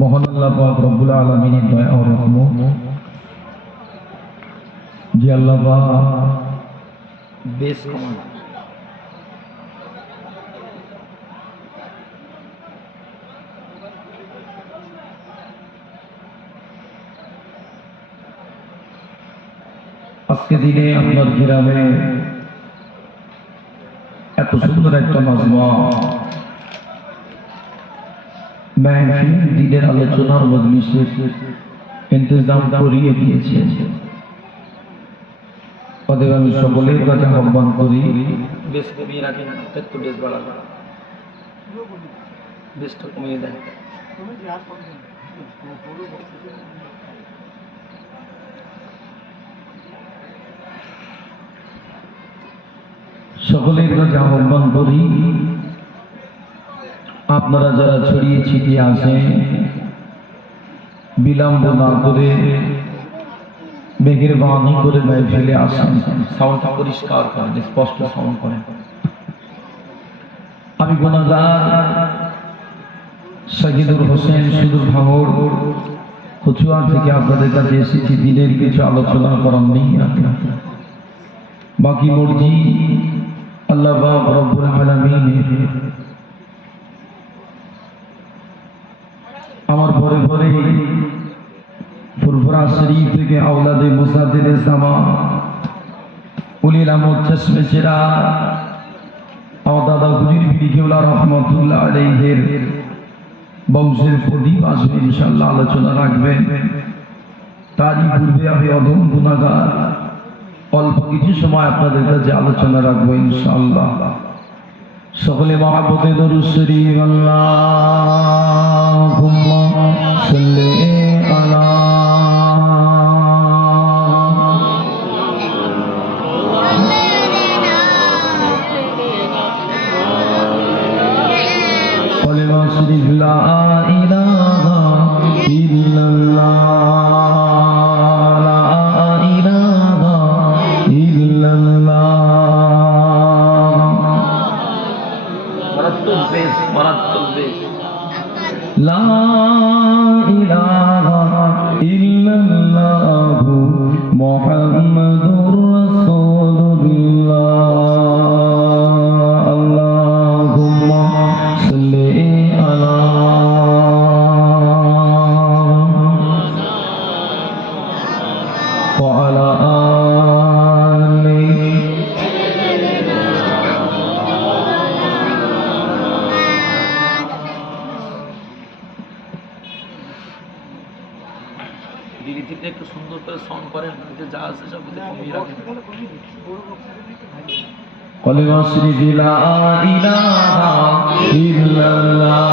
মহান আল্লাহ পাক রব্বুল আলামিনের দয়া ও রহমত যে আল্লাহ পাক বেশ আজকে দিনে আপনার গ্রামে এত সুন্দর একটা মাজমা মাহফিল দিনের আলোচনার মজলিসের ইন্তজাম করিয়ে দিয়েছে। অতএব আমি সকলের কাছে আহ্বান করি বেশ কমিয়ে রাখেন, একটু বেশ বাড়াবেন, বেশটা কমিয়ে দেন। সকলের কাছে আহ্বান করি আপনারা যারা ছড়িয়ে ছিটিয়ে আসেন বিলম্ব না করে মেঘের বাণী করে ফেলে আসেন। সাউন্ড পরিষ্কার করেন, স্পষ্ট সাউন্ড করেন। আমি গুনাহগার সাইদুর হোসেন সুদূর ভাঙড় কচুয়া থেকে আপনাদের কাছে এসেছি দিনের কিছু আলোচনা করার নেই। বাকি মর্জি আল্লাহ পাক রব্বুল আলামিন আমার পরে পরে ফুরফুরা শরীফ থেকে আওলাদে মুসাদ্দিদ জামা উলিল আমদ চশমে চেরা আমার দাদা হুজুর বিকিউল্লাহ রহমাতুল্লাহ আলাইহির বংশের প্রদীপ আসবে ইনশাআল্লাহ, আলোচনা রাখবেন। তারই পূর্বে আমি অধম গুনাহগার অল্প কিছু সময় আপনাদের কাছে আলোচনা রাখবো ইনশাআল্লাহ। সকলে মহাব্বতে দরুদ শরীফ আল্লাহুম্মা সাল্লি আলা কলিমা শরীফ লা ইলাহা ইল্লাল্লাহ লা ইলাহা ইল্লাল্লাহু মুহাম্মাদুর রাসূলুল্লাহ। আল্লাহুম্মা সাল্লি আলা ওয়া আলা একটু সুন্দর করে সাউন্ড করেন, যা আছে সব কমিয়ে রাখেন। কলিমা শরীফ লা ইলাহা ইল্লাল্লাহ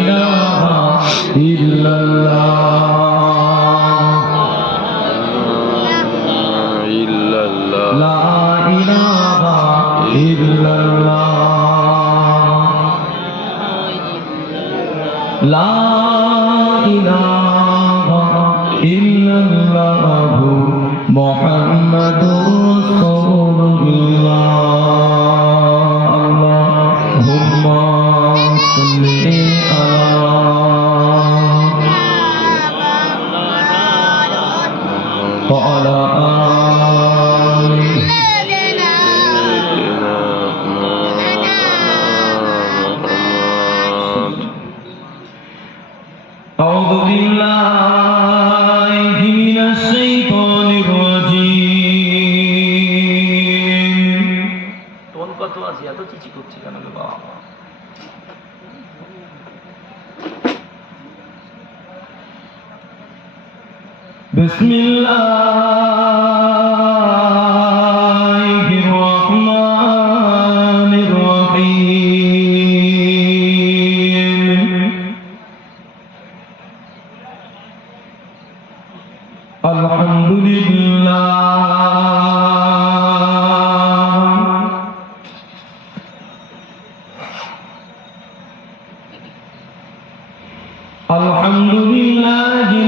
ইলাহা ইল্লাল্লাহ লা ইলাহা ইল্লাল্লাহ লা ইলাহা ইল্লাল্লাহু মুহাম্মাদুর রাসূলুল্লাহ। আল্লাহুম্মা সাল্লি আলা ওয়া আলা أعوذ بالله من الشيطان الرجيم। টোন কত আছে, এত চিচি করছি কেন বাবা? বিসমিল্লাহির রহমানির রহিম। আলহামদুলিল্লাহ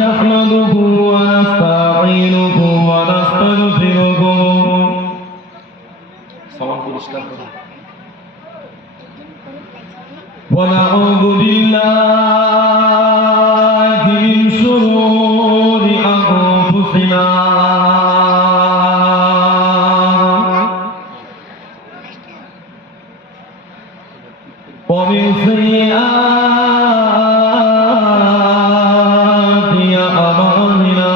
নাহমাদুহু ওয়া নাস্তাঈনুহু ওয়া নাস্তাগফিরুহু। সালাম পরিষ্কার করুন। ونعوذ بالله ومن سيئات أعمالنا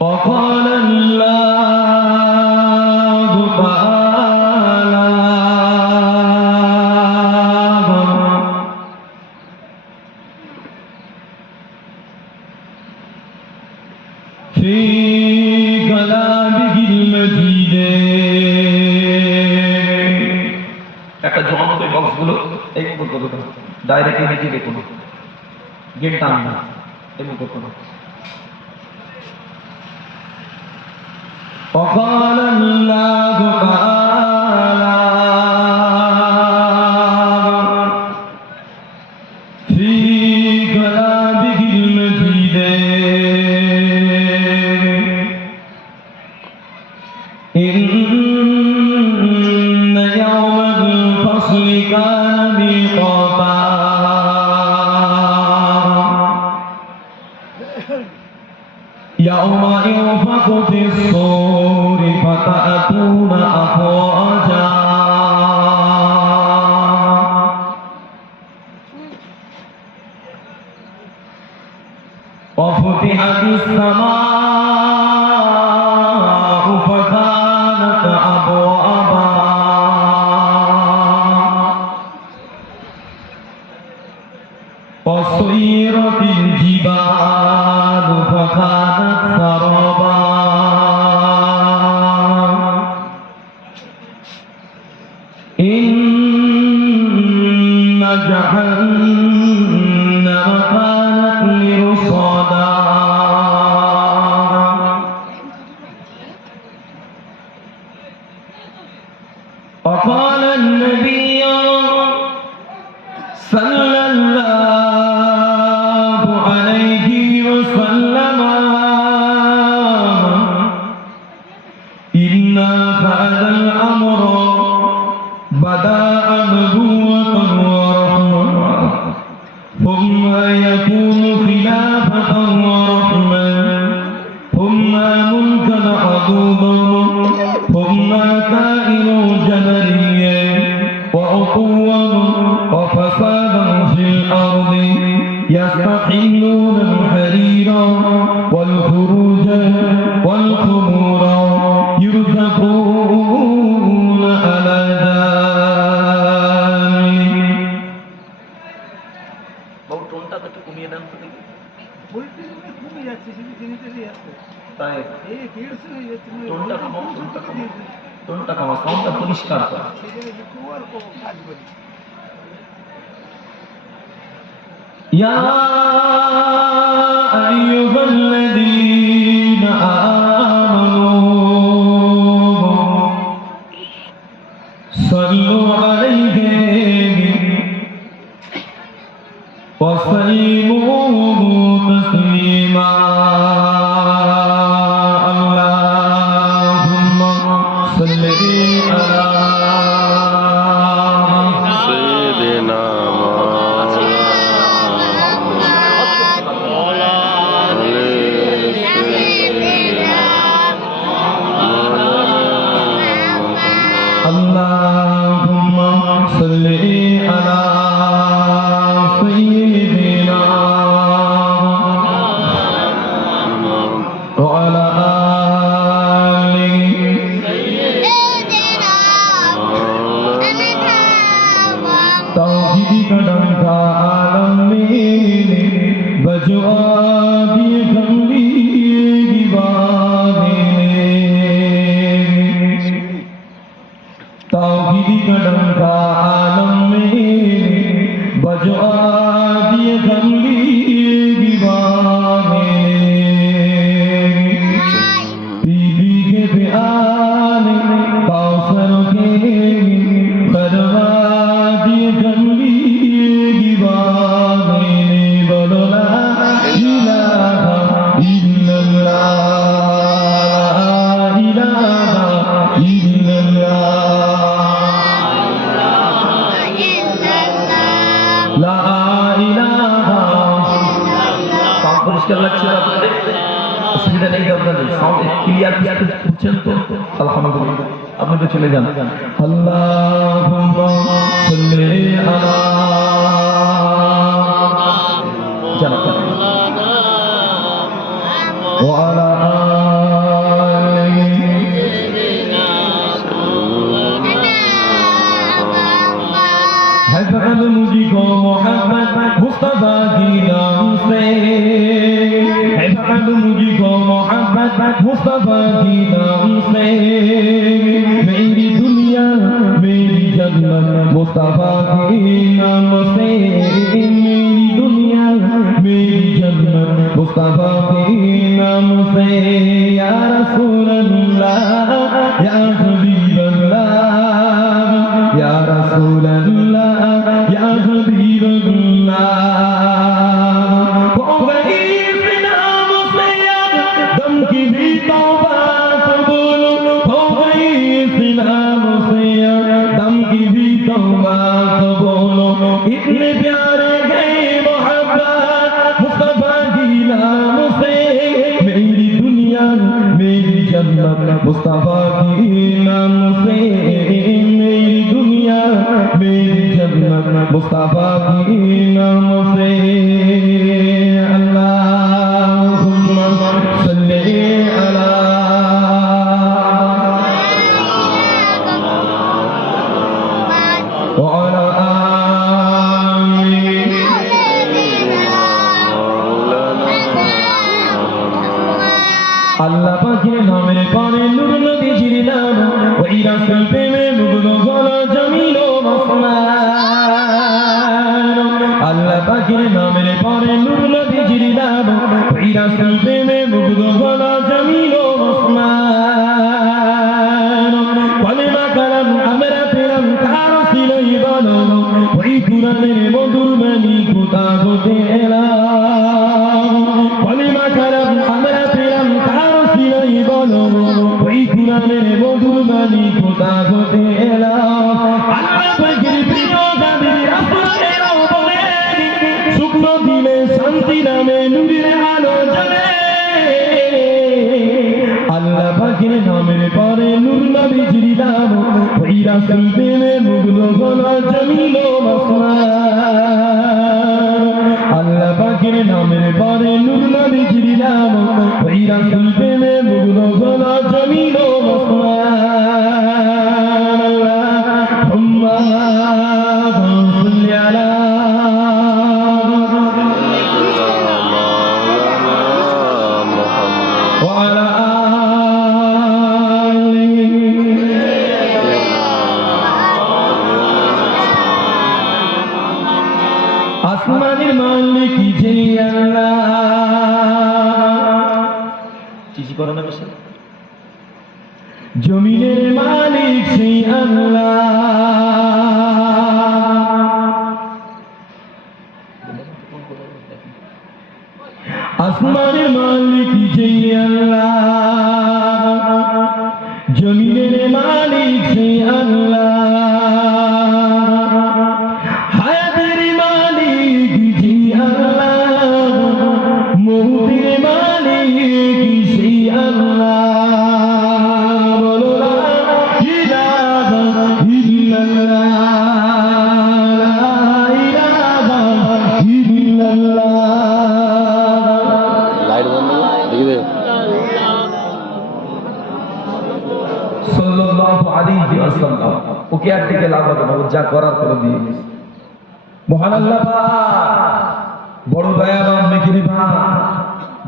وقال الله تعالى في كلامه المجيد একটা জনমত বক্সগুলো এই মুখ করতে হবে ডাইরেক্ট নিচে দেখুন গেম টান না এই মুখ করতে হবে وقال الله تعالى في كلامه المجيد إن يوم الفصل كان ميقاتا يوم ينفخ في الصور فتأتون أفواجا وفتحت السماء فكانت أبوابا وسيرت الجبال فكانت سرابا إن جهنم كانت مرصادا وقال النبي صلى الله عليه وسلم إن هذا الأمر بدأ نبوة ورحمة ثم يكون خلافة ورحمة ثم ملكا عظيما ثم كائن جبريا وعطوا وفسادا في الأرض يستحلون الحرير والخروج والخمور يرزقون على ذلك বাবু টোনটা তো একটু কমিয়ে দেন তো দেখি তাই টোনটা কমা সাউন্ডটা পরিষ্কার কর يا أيها الذين آمنوا صلوا عليه وسلموا تسليما اللهم صل على سيدنا مولانا অসুবিধা নেই আপনাদের সাউন্ড ক্লিয়ার ক্লিয়ার বুঝছেন তো আলহামদুলিল্লাহ আপনি তো চলে যান আল্লাহুম্মা সাল্লি আলা জানা ওয়া আলা हैफल मुझको मोहब्बत मुस्तफा की नाम से हैफल मुझको मोहब्बत मुस्तफा की नाम से मेरी दुनिया मेरी जन्नत मुस्तफा की नाम से मेरी दुनिया मेरी जन्नत मुस्तफा की नाम से या रसूल अल्लाह या हबीब अल्लाह या रसूल अल्लाह या हबीब अल्लाह हो गई इस नाम से यार दम की भी तौबा कबूल हो गई इस नाम से यार दम की भी तौबा कबूल इतने प्यारे गए मोहब्बत मुस्तफा की नाम से मेरी दुनिया मेरी जन्नत मुस्तफा की नाम से मेरी दुनिया मेरी जन्नत मुस्तफा की नाम से अल्लाहुम्मा सल्ली अला व अला आली আল্লাহ পাকের নামের পরে নূর নবীজির নাম ওই রাসূল প্রেমে মুগ্ধ গলা জমিল আসমান আল্লাহ পাকের নামের পরে নূর নবীজির নাম ওই রাসূল প্রেমে মুগ্ধ গলা জমিল আসমান কলেমা কালাম আমরা পেলাম কার ছিলই বলো ওই কুরআনের মধুর বাণী কোথা হতে এলাম কলেমা কালাম আমরা পেলাম কার ছিলই বলো ওই কুরআনের মধুর বাণী কোথা হতে এলাম আল্লাহ পাকের প্রিয় নবী রাসূলেরাও বলেন শুকনো দিলে শান্তি নামে নূরের আলো জ্বলে আল্লাহ পাকের নামের পরে নূর নবীজির নাম ওই রাসূল প্রেমে মুগ্ধ গলা জমিল আসমান আল্লাহ পাকের নামের পরে নূর নবীজির নাম ওই রাসূল প্রেমে মুগ্ধ গলা জমিল আসমান আল্লাহুম্মা সাল্লি আলা ওয়া আলা আসমানের মালিক যে আল্লাহ চিঠি করো না বেশি জমিনের মালিক যে আল্লাহ আসমানের মালিক যে আল্লাহ জমিনের মালিক যে আল্লাহ হায়াতের মালিক যে আল্লাহ মৌতের মালিক যে আল্লাহ বলো লা ইলাহা ইল্লাল্লাহ লা ইলাহা ইল্লাল্লাহ লাইট বন্ধ দেখবে সাল্লাল্লাহু আলাইহি ওয়াসাল্লাম ওকে আর দিকে লাগাবে না ও যা করার করে দিয়ে মহান আল্লাহ পাক বড় দয়াবান মেহেরবান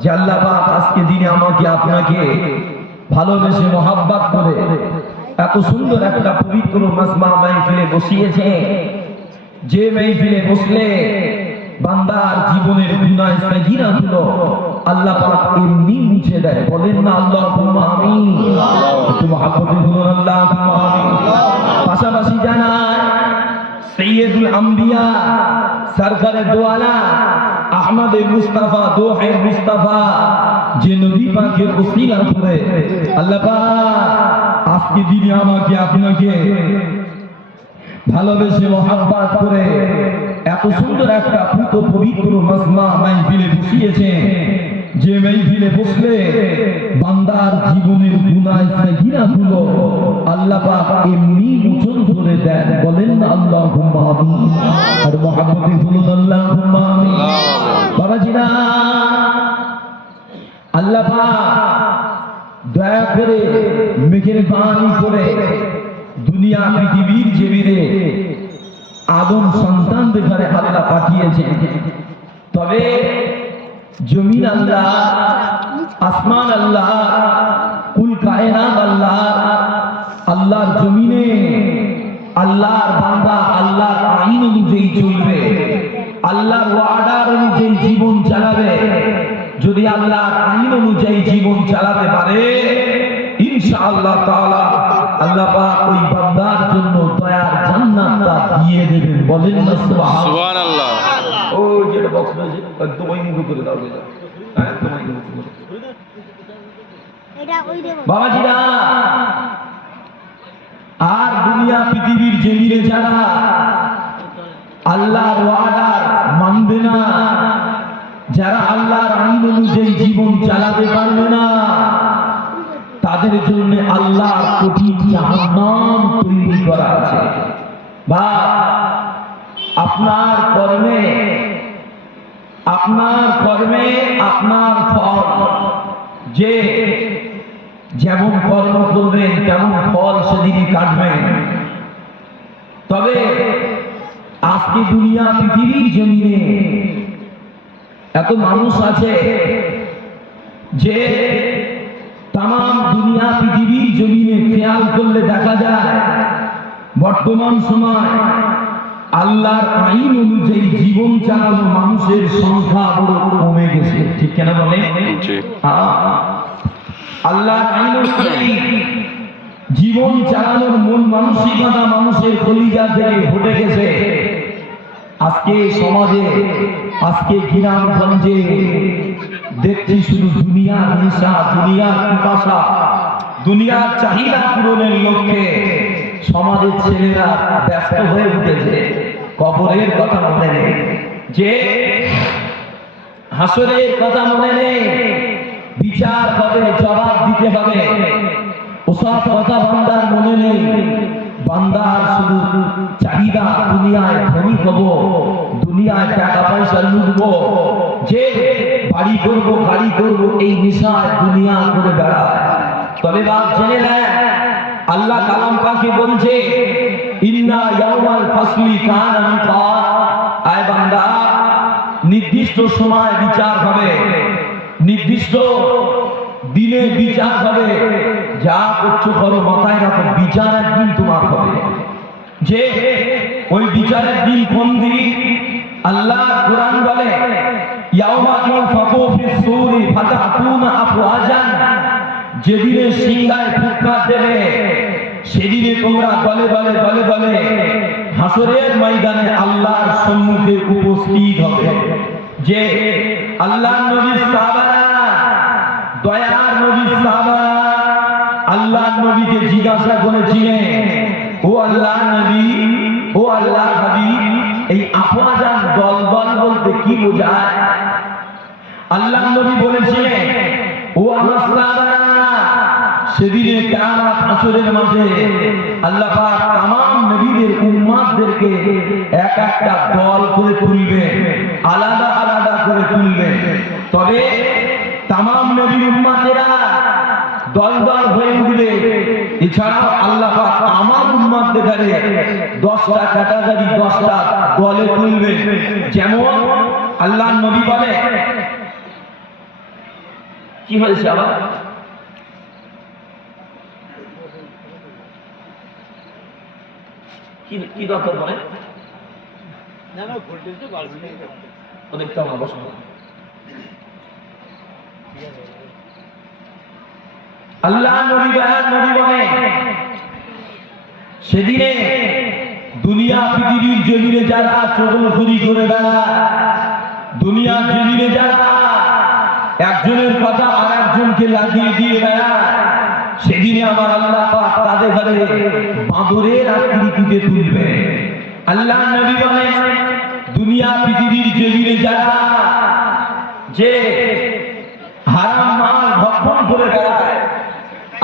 যে আল্লাহ পাক আজকে দিনে আমাকে আপনাকে ভালোবেসে মহব্বত করে এত সুন্দর একটা পবিত্র মাজমা মাহফিলে বসিয়েছে যে মাহফিলে বসলে বান্দার জীবনের গুনাহ সাগীরা গুলো আল্লাহ পাক এমনি মুছে দেয় বলেন না আল্লাহুম্মা আমিন একটু মহব্বতে বলুন আল্লাহুম্মা আমিন পাশাপাশি জানায় সৈয়দুল আম্বিয়া সরকারে দো আলাম আহমদ মুস্তাফা দোহে মুস্তাফা যে নবী পাকের ওসিলা করে আল্লাহ পাক আজকে দিনে আমাকে আপনাকে ভালোবেসে মহব্বত করে এত সুন্দর একটা পবিত্র মাজমা মাহফিলে বসিয়েছে যে মেহফিলে বসলে বান্দার জীবনের গুনাহ সাগীরাগুলো আল্লাহ পাক এমনি মোচন করে দেন। বলেন না আল্লাহুম্মা আমিন। আর মুহাম্মদে বলুন আল্লাহুম্মা আমিন। বাবাজিরা, আল্লাহ পাক দয়া করে মেহেরবানি করে দুনিয়া পৃথিবীর জমিনে আদম সন্তান ঘরে আল্লাহ পাঠিয়েছেন। তবে জমিন আল্লাহ, আসমান আল্লাহ, কুল কায়নাত আল্লাহ। আল্লাহর জমিনে আল্লাহর বান্দা আল্লাহর আইন অনুযায়ী চলবে, আল্লাহর ওয়াদার অনুযায়ী জীবন চালাবে। যদি আল্লাহর আইন অনুযায়ী জীবন চালাতে পারে ইনশাআল্লাহ তাআলা আল্লাহ পাক ওই বান্দার জন্য দয়ার জান্নাতটা দিয়ে দেবেন। বলেন না সুবহানাল্লাহ। ও যেটা বক্স রয়েছে একদম ওই মুখ করে দাও, একদম ওই মুখ করে। বাবাজিরা, আর দুনিয়া পৃথিবীর জমিনে যারা আল্লাহর ওয়াদার মানবে না, যারা আল্লাহর আইন অনুযায়ী জীবন চালাতে পারবে না, তাদের জন্য আল্লাহর কঠিন জাহান্নাম তৈরি করা আছে। বা আপনার কর্মে আপনার ফল, যে যেমন কর্ম করবেন তেমন ফল সেদিনই কাটবেন। তবে আজকে দুনিয়া পৃথিবীর জমিনে এত মানুষ আছে যে তামাম দুনিয়া পৃথিবীর জমিনে খেয়াল করলে দেখা যায় বর্তমান সময় আল্লাহর আইন অনুযায়ী জীবন চালানো মানুষের সংখ্যা বড় কমে গেছে। ঠিক কেন বলে? আল্লাহর আইন অনুযায়ী জীবন চালানোর মন মানসিকতা মানুষের কলিজা থেকে ফুটে গেছে। আজকে সমাজে, আজকে গ্রামগঞ্জে দেখছি শুধু দুনিয়ার নেশা, দুনিয়ার পিপাসা, দুনিয়ার চাহিদা পূরণের লক্ষ্যে সমাজের ছেলেরা ব্যস্ত হয়ে উঠেছে। কবরের কথা মনে নেই, যে হাসরের কথা মনে নেই, বিচার হবে, জবাব দিতে হবে, ওসব কথা বান্দার মনে নেই। বান্দার শুধু চাহিদা দুনিয়ায় ধনী হব, দুনিয়ায় টাকা পয়সা লুটবো, যে বাড়ি করবো, গাড়ি করবো, এই নেশায় দুনিয়া করে বেড়ায়। তবে বাপ জেনে নেয়, আল্লাহ কালাম পাকে বলছে ইন্না ইয়াউমাল ফাসলি কানা মিকাত। আয় বান্দা, নির্দিষ্ট সময় বিচার হবে, নির্দিষ্ট দিনে বিচার হবে। যা করছো করো, মাথায় রাখো বিচার একদিন তোমার হবে। যে ওই বিচারের দিন কোন দিন? আল্লাহ কোরআন বলে ইয়াউমা ইউনফাকু ফিস সূরি ফাতাতুনা আফওয়াজান। যেদিনে সিংহায় ফুৎকার দেবে সেদিনে তোমরা দলে দলে দলে দলে হাসরের ময়দানে আল্লাহর সম্মুখে উপস্থিত হবে। যে আল্লাহর নবীর সাহাবারা, দয়ার নবীর সাহাবারা আল্লাহর নবীকে জিজ্ঞাসা করেছিলেন, ও আল্লাহর নবী, ও আল্লাহর হাবিব, এই আফওয়াজান দল দল বলতে কি বোঝায়? আল্লাহর নবী বলেছিলেন, ও আমার সাহাবারা, সেদিনে কিয়ামত হাসরের মাঠে আল্লাহ পাক तमाम নবীদের উম্মতদেরকে এক একটা দল করে তুলবে, আলাদা আলাদা করে তুলবে। তবে तमाम নবীর উম্মতেরা দল দল হয়ে উঠবে। এছাড়াও আল্লাহ পাক আমার উম্মতদের ধরে 10টা ক্যাটাগরি, 10টা দলে তুলবে। যেমন আল্লাহর নবী বলে, কি হয়েছে আবার? কি দরকার বলে? না না, ভোল্টেজটা বাড়ছে অনেকটা। আমার বসো। আল্লাহ নবী বলে, সেদিনে দুনিয়া পৃথিবীর জমিনে যারা চগলখুরি করে বেড়ায়, দুনিয়ার জমিনে যারা একজনের কথা আর একজনকে লাগিয়ে দিয়ে বেড়ায়, সেদিনে আমার আল্লাহ পাক তাদের ঘরে বাঁদরের আকৃতিতে তুলবে। আল্লাহ নবী বলেন, দুনিয়া পৃথিবীর জমিনে যারা যে করে বেড়ায়,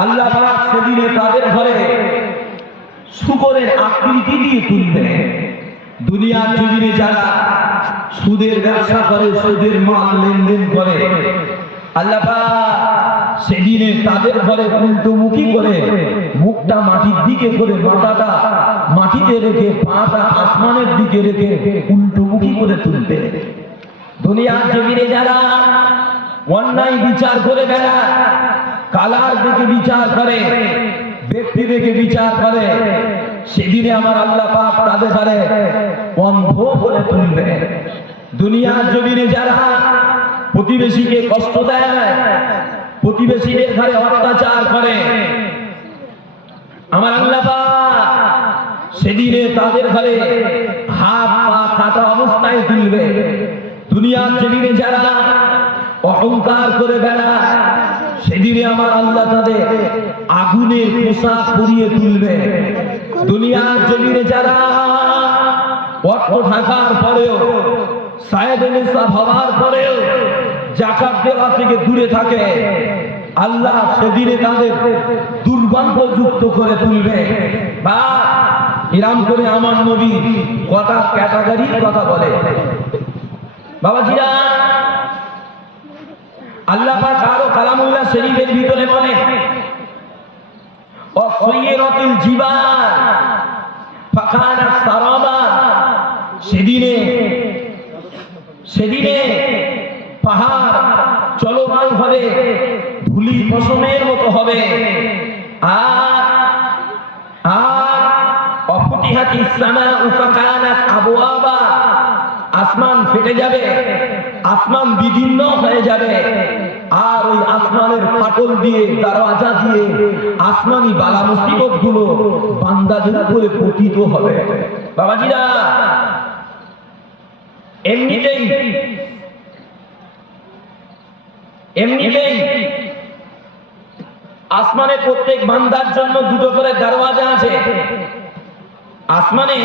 আল্লাহ পাক সেদিনে তাদের ঘরে শুকরের আকৃতি দিয়ে তুলবে। দুনিয়ার জমিনে যারা সুদের ব্যবসা করে, সুদের মাল লেনদেন করে, আল্লাহ পাক সেদিনে তাদের ঘরে উল্টোমুখী করে, মুখটা মাটির দিকে করে, মাথাটা মাটিতে রেখে, পাটা আসমানের দিকে রেখে উল্টোমুখী করে তুলবে। দুনিয়ার জমিনে যারা অন্যায় বিচার করে বেড়ায়, কালার দেখে বিচার করে, ব্যক্তি দেখে বিচার করে, সেদিনে আমার আল্লাহ পাক তাদের ঘরে অন্ধ করে তুলবে। দুনিয়ার জমিনে যারা প্রতিবেশীকে কষ্ট দেয়, প্রতিবেশীদের ঘরে অত্যাচার করে, আমার আল্লাহ পাক সেদিনে তাদের ঘরে হাত পা কাটা অবস্থায় তুলবে। দুনিয়ার জমিনে যারা অহংকার করে বেড়ায়, সেদিনে আমার আল্লাহ তাদের আগুনের পোশাক পরিয়ে তুলবে। দুনিয়ার জমিনে যারা অর্থ থাকার পরেও, সায়েদে নিসাব হওয়ার পরেও যাকাত দেওয়া থেকে দূরে থাকে, আল্লাহ সেদিনে তাদের দুর্গন্ধযুক্ত করে তুলবে। বা ইরাম করে আমার নবী কটা ক্যাটাগরির কথা বলে বাবাজিরা। আল্লাহ পাক আরো কালামুল্লাহ শরীফের ভিতরে বলে, অসইরাতিল জিবাল ফাকানাত সারাবা, সেদিনে পাহাড় চলমান হবে, ধুলি পশমের মতো হবে। আর অফুতিহাতিস সামাউ ফাকানাত আবওয়াবা, আসমান ফেটে যাবে, আসমান বিদীর্ণ হয়ে যাবে। আর ওই আসমানের ফাটল দিয়ে, দরওয়াজা দিয়ে আসমানি বালা মুসিবত গুলো বান্দাদের উপরে পতিত হবে। বাবাজিরা, এমনিতেই আসমানে প্রত্যেক বান্দার জন্য দুটো করে দরওয়াজা আছে। আসমানে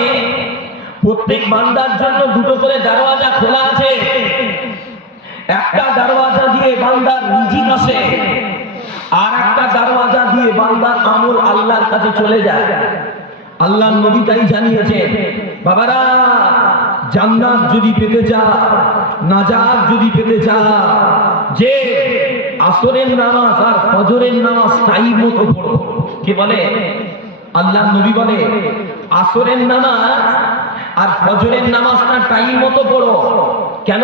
প্রত্যেক বান্দার জন্য দুটো করে দরওয়াজা খোলা আছে। একটা দরওয়াজা দিয়ে বান্দার রিজিক আসে, আর একটা দরওয়াজা দিয়ে বান্দার আমল আল্লাহর কাছে চলে যায়। আল্লাহর নবী তাই জানিয়েছে, বাবারা, জান্নাত যদি পেতে চাও, নাজাত যদি পেতে চাও, যে আসরের নামাজ আর ফজরের নামাজ টাইম মতো পড়ো। কে বলে? আল্লাহর নবী বলে, আসরের নামাজ আর ফজরের নামাজটা টাইম মতো পড়ো। কেন?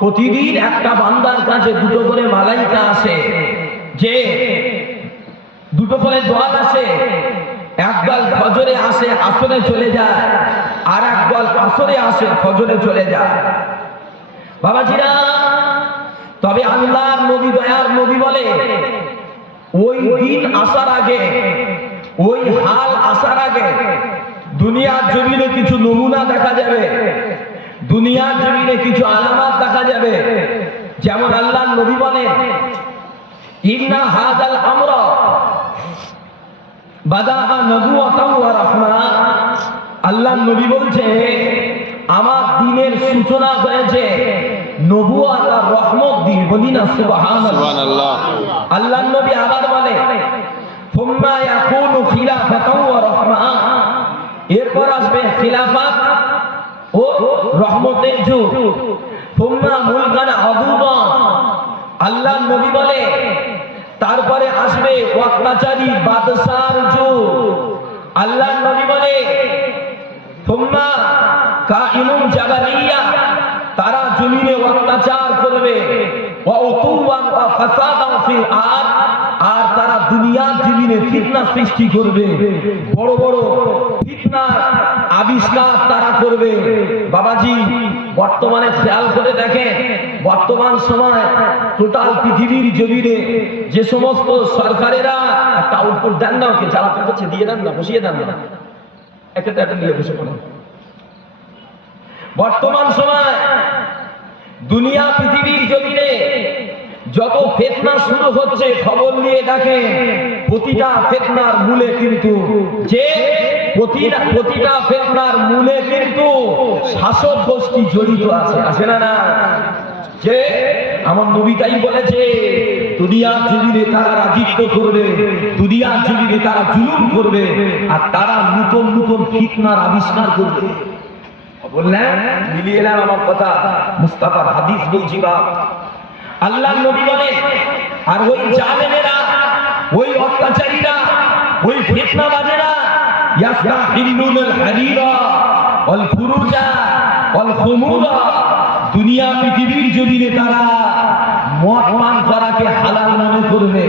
প্রতিদিন একটা বান্দার কাছে দুটো করে মালাইকা আসে, যে দুটো করে দোয়া আসে। একদল ফজরে আসে, আসরে চলে যায়, আর একদল আসরে আসে, ফজরে চলে যায়। বাবাজিরা, তবে আল্লাহর নবী, দয়ার নবী বলে, ওই দিন আসার আগে, ওই হাল আসার আগে দুনিয়ার জমিনে কিছু নমুনা দেখা যাবে, দুনিয়ার জমিনে কিছু আলামত দেখা যাবে। যেমন আল্লাহর নবী বলে, ইন্না হাযাল আমরা বাদাআ নবুওয়াতাও ওয়া রাহমা। আল্লাহর নবী বলছে, আমার দ্বীনের সূচনা হয়েছে নবুওয়াত আর রহমত দিয়ে। বলি না সুবহানাল্লাহ। আল্লাহর নবী আবার বলে, সুম্মা ইয়াকুনু খিলাফাতাও ওয়া রাহমা, এরপর আসবে খিলাফত ও রহমতের যুগ। সুম্মা মুলকান আযুবা, আল্লাহর নবী বলে, তারপরে আসবে অত্যাচারী বাদশার যুগ। আল্লাহর নবী বলে, সুম্মা কাইনুন জাবারিয়া, তারা জমিনে অত্যাচার করবে, ওয়া উতুওয়ান ওয়া ফাসাদান ফিল আরদ, আর তারা দুনিয়ার জমিনে ফিতনা সৃষ্টি করবে, বড় বড় ফিতনার আবিষ্কার তারা করবে। বাবাজি, বর্তমানে খেয়াল করে দেখেন, বর্তমান সময় টোটাল পৃথিবীর জমিনে যে সমস্ত সরকারেরা, একটা আউটপুট দেন না, ওকে জ্বালাতে করছে, দিয়ে দেন না, বসিয়ে দেন না, একটা নিয়ে বসে পড়েন। বর্তমান সময় দুনিয়া পৃথিবীর জমিনে যত ফিতনা শুরু হচ্ছে, খবর নিয়ে দেখেন, প্রতিটা ফিতনার মূলে কিন্তু প্রতিটা ফিতনার মূলে কিন্তু শাসক গোষ্ঠী জড়িত আছে। আছে না? না, যে আমার নবী তাই বলেছে, দুনিয়ার জমিনে তারা রাজত্ব করবে, দুনিয়ার জমিনে তারা জুলুম করবে, আর তারা নতুন নতুন ফিতনার আবিষ্কার করবে। বললেন মিলিয়ে নেন আমার কথা, মুস্তাফার হাদিস বলছি বাপ। আল্লাহ নবী বলেন, আর ওই জালেমেরা, ওই অত্যাচারীরা, ওই ফিতনাবাজেরা ইয়াস্তাহিল্লুল হারিরা ওয়াল ফুরুজা ওয়াল খুমুরা, দুনিয়া পৃথিবীর জমিনে তারা মদ পান করাকে হালাল মনে করবে,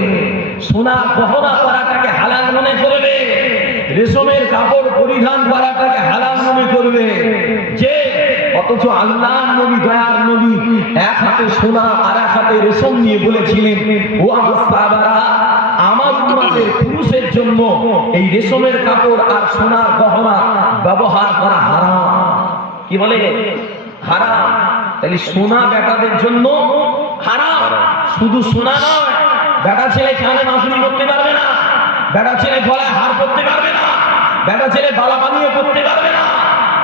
সোনা গহনা করাটাকে হালাল মনে করবে, রেশমের কাপড় পরিধান করাটাকে হালাল মনে করবে। যে অথচ আল্লাহর নবী, দয়ার নবী, এক হাতে সোনা আর এক হাতে রেশম নিয়ে বলেছিলেন, ও আমার সাহাবারা, আমার উম্মতের পুরুষের জন্য এই রেশমের কাপড় আর সোনার গহনা ব্যবহার করা হারাম। কি বলে? হারাম। তাহলে সোনা বেটাদের জন্য হারাম। শুধু সোনা নয়, বেটা ছেলে কানে মাসুরি করতে পারবে না, বেটা ছেলে গলায় হার করতে পারবে না, বেটা ছেলে বালা বানিয়ে করতে পারবে না।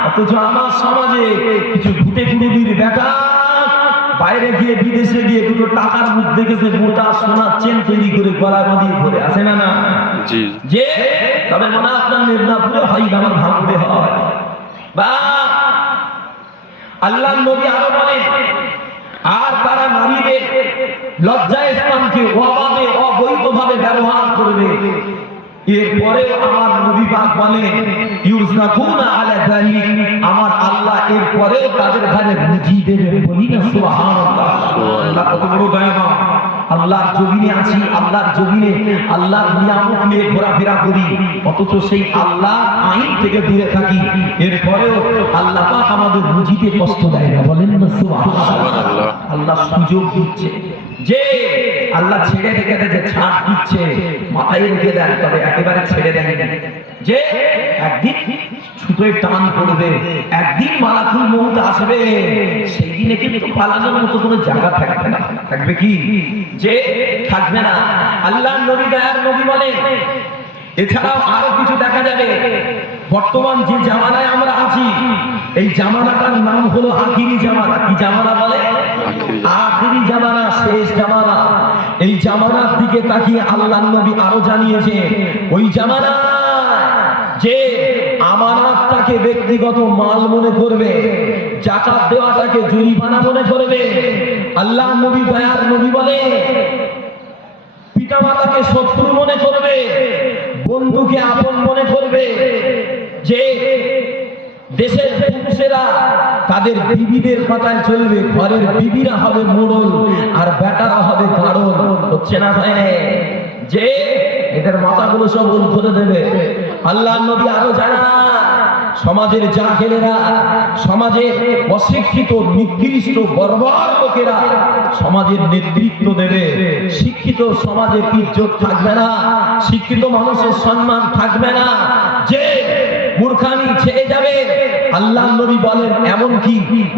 অথচ আমার সমাজে কিছু ঘুটে ঘুটে বেটা বাইরে গিয়ে বিদেশে গিয়ে দুটো টাকার মুখ দেখেছে, মোটা সোনার চেন তৈরি করে গলায় বাঁধিয়ে ঘুরে আসে না না? যে তবে মনে আপনার মেদিনীপুরে হয়, আমার ভাঙবে হয় বা আল্লাহ নবী আরো বলেন, আর তারা নারীদের লজ্জা স্থানকে অবাধে অবৈধভাবে ব্যবহার করবে। এরপরে আমার নবী পাক বলেন, ইউজনাকুনা আলা যালিক, আমার আল্লাহ এরপরেও তাদের ঘরে রুজি দেবে। বলি না সুবহানাল্লাহ। আল্লাহ কত বড় দয়াবান। আল্লাহর জমিনে আছি, আল্লাহর জমিনে আল্লাহর নিয়ামত নিয়ে ঘোরাফেরা করি, অথচ সেই আল্লাহ আইন থেকে দূরে থাকি, এরপরেও আল্লাহ পাক আমাদের রুজিতে কষ্ট দেয় না। বলেন না সুবহানাল্লাহ। আল্লাহ সুযোগ দিচ্ছে, যে আল্লাহ ছেড়ে রেখে যে ছাড় দিচ্ছে, মাথায় রেখে দেন, তবে একেবারে ছেড়ে দেন। যে একদিন ছুটোয় টান পড়বে, একদিন মালাকুল মউত আসবে, সেই দিনে কিন্তু পালানোর মতো কোনো জায়গা থাকবে না। থাকবে কি? যে থাকবে না। আল্লাহ নবী, দয়ার নবী বলেন, এছাড়াও আরো কিছু দেখা যাবে। বর্তমান যে জামানায় আমরা আছি, এই জামানাটার নাম হলো আখিরি জামানা। কি জামানা বলে? আখিরি জামানা, শেষ জামানা। এই জামানার দিকে তাকিয়ে আল্লাহ নবী আরো জানিয়েছে, ওই জামানা যে আমানতটাকে ব্যক্তিগত মাল মনে করবে, যাকাত দেওয়াটাকে জরিমানা মনে করবে। আল্লাহ নবী, দয়ার নবী বলে, পিতামাতাকে শত্রু মনে করবে, বন্ধুকে আপন মনে করবে। যে দেশের পুরুষেরা তাদের বিবিদের কথায় চলবে, ঘরের বিবিরা হবে মোড়ল আর বেটারা হবে গাড়ল। হচ্ছে না ভাই? যে এদের মাথাগুলো সব উল করে দেবে। আল্লাহ নবী আরো জানা, সমাজের জাহেলেরা, সমাজের অশিক্ষিত নিকৃষ্ট বর্বর লোকেরা সমাজের নেতৃত্ব দেবে। শিক্ষিত সমাজের ইজ্জত থাকবে না, শিক্ষিত মানুষের সম্মান থাকবে না। যে মূর্খামি ছেড়ে যাবে। আল্লাহ নবী বলেন, এমন কি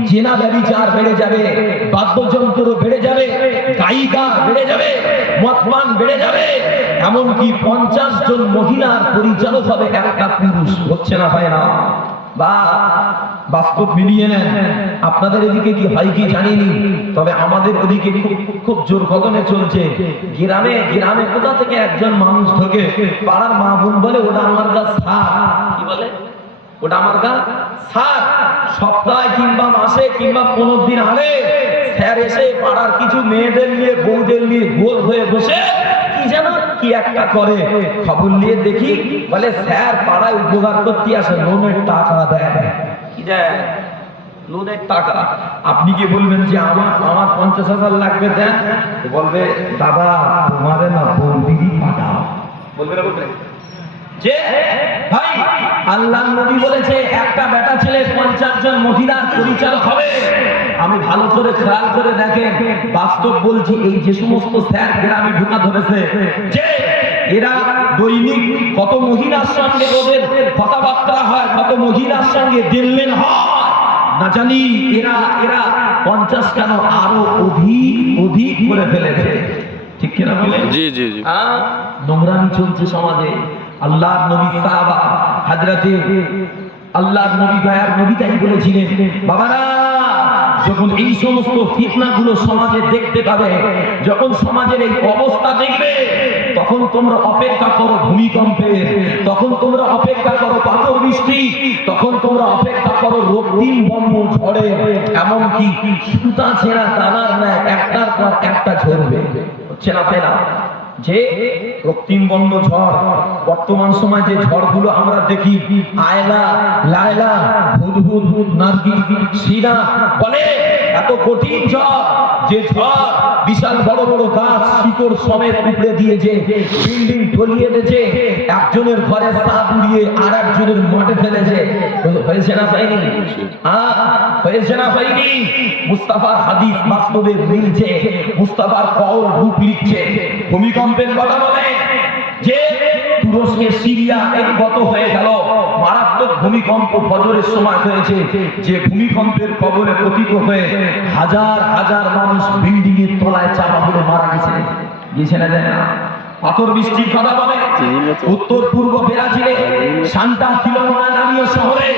জেনা ব্যভিচার বেড়ে যাবে, বাদ্যযন্ত্র বেড়ে যাবে, গায়িকা বেড়ে যাবে, মদপান বেড়ে যাবে, এমনকি 50 জন মহিলার পরিচালক হবে একটা পুরুষ। হচ্ছে না ভাই না? বা বাস্তব মিলিয়ে নেন। আপনাদের এদিকে কি হয় কি জানিনি, তবে আমাদের ওদিকে খুব জোর কদমে চলছে। গ্রামে গ্রামে কোথা থেকে একজন মানুষ ঢোকে, পাড়ার মা বোন বলে, ওটা আমার গা সার। কি বলে? ওটা আমার গা সার। সপ্তাহে কিংবা মাসে কিংবা 15 দিন আগে স্যার এসে পাড়ার কিছু মেয়েদের নিয়ে, বউদের নিয়ে গোল হয়ে বসে কি জানো কি একটা করে, খবর নিয়ে দেখি, বলে স্যার পাড়ায় উপকার করতে আসে, লোনের টাকা দেয়। কি দেয়? লোনের টাকা। আপনি কি বলবেন যে আমার 50,000 লাগবে, দেন? বলবে দাদা তোমারে না বৌদিরই পাঠাও। বলবে না? বলবে যে ভাই আল্লাহ নবী বলেছে, একটা বেটা ছেলে 50 জন মহিলার পরিচালক হবে। আমি ভালো করে খেয়াল করে দেখেন, বাস্তব বলছি, এই যে সমস্ত স্যার গ্রামে ঢোকা ধরেছে, যে এরা দৈনিক কত মহিলার সঙ্গে ওদের কথাবার্তা হয়, কত মহিলার সঙ্গে দিল্লেন হয় না জানি, এরা 50 কেন আরো অধিক করে ফেলেছে। ঠিক কিনা বলে? জি জি জি। নোংরামি চলছে সমাজে। আল্লাহর নবী সাহাবা হযরতে আল্লাহর নবী, দয়ার নবী তাই বলেছিলেন, বাবারা যখন এই সমস্ত ফিতনাগুলো সমাজে দেখতে পাবে, যখন সমাজের এই অবস্থা দেখবে, তখন তোমরা অপেক্ষা করো ভূমিকম্পের, তখন তোমরা অপেক্ষা করো পাথর বৃষ্টি, তখন তোমরা অপেক্ষা করো রক্তিম বম্ব ঝড়ে, এমনকি সুতা ছেঁড়া দানার ন্যায় একটার পর একটা ঝরবে। হচ্ছে না তাই না? যে রক্তিম বন্ধ ঝড়, বর্তমান সময় যে ঝড়গুলো আমরা দেখি, আয়লা, লায়লা, হুদহুদ, নারগিস, সিনা, বলে এত কঠিন ঝড়, যে ঝড় বিশাল বড় বড় গাছ শিকড় সমেত উপড়ে দিয়েছে, বিল্ডিং ঢলিয়ে দিয়েছে, একজনের ঘরে ছাদ উড়িয়ে আর একজনের মাঠে ফেলেছে। হয়েছে না হয়নি? হয়েছে না হয়নি? মুস্তাফার হাদিস বাস্তবে মিলছে, মুস্তাফার কওল রূপ লিখছে। ভূমিকম্পের কথা বলে যে তুরস্কে সিরিয়া এই গত হয়ে গেল, মারাত্মক ভূমিকম্প ফজরের সময় হয়েছে, যে ভূমিকম্পের কবলে পতিত হয়ে হাজার হাজার মানুষ বিল্ডিং এর তলায় চাপা পড়ে মারা গেছে। গেছে না যায় না? পাথর বৃষ্টির কথা বলে উত্তর পূর্ব ব্রাজিলে সান্টা ফিলোমোনা নামীয় শহরে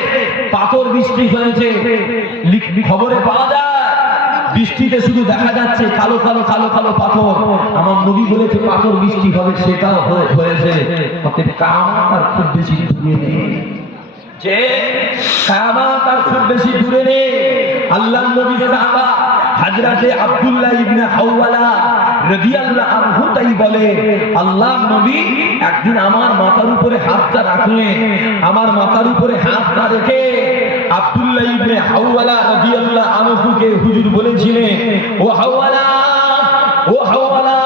পাথর বৃষ্টি হয়েছে। খবরে পাওয়া যায় বৃষ্টিতে শুধু দেখা যাচ্ছে কালো কালো কালো কালো পাথর। আমার নবী বলেছে পাথর বৃষ্টি হবে, সেটাও হয়েছে। কিয়ামত আর খুব বেশি দূরে নেই, যে কিয়ামত আর খুব বেশি দূরে নেই। আল্লাহর নবীর সাহাবা হযরতে আব্দুল্লাহ ইবনে হাওয়ালা রাদিয়াল্লাহু আনহু তাই বলে, আল্লাহর নবী একদিন আমার মাথার উপরে হাতটা রাখলেন, আমার মাথার উপরে হাতটা রেখে আব্দুল্লাহ ইবনে হাওয়ালা রাদিয়াল্লাহু আনহুকে হুজুর বলেছিলেন, ও হাওয়ালা, ও হাওয়ালা,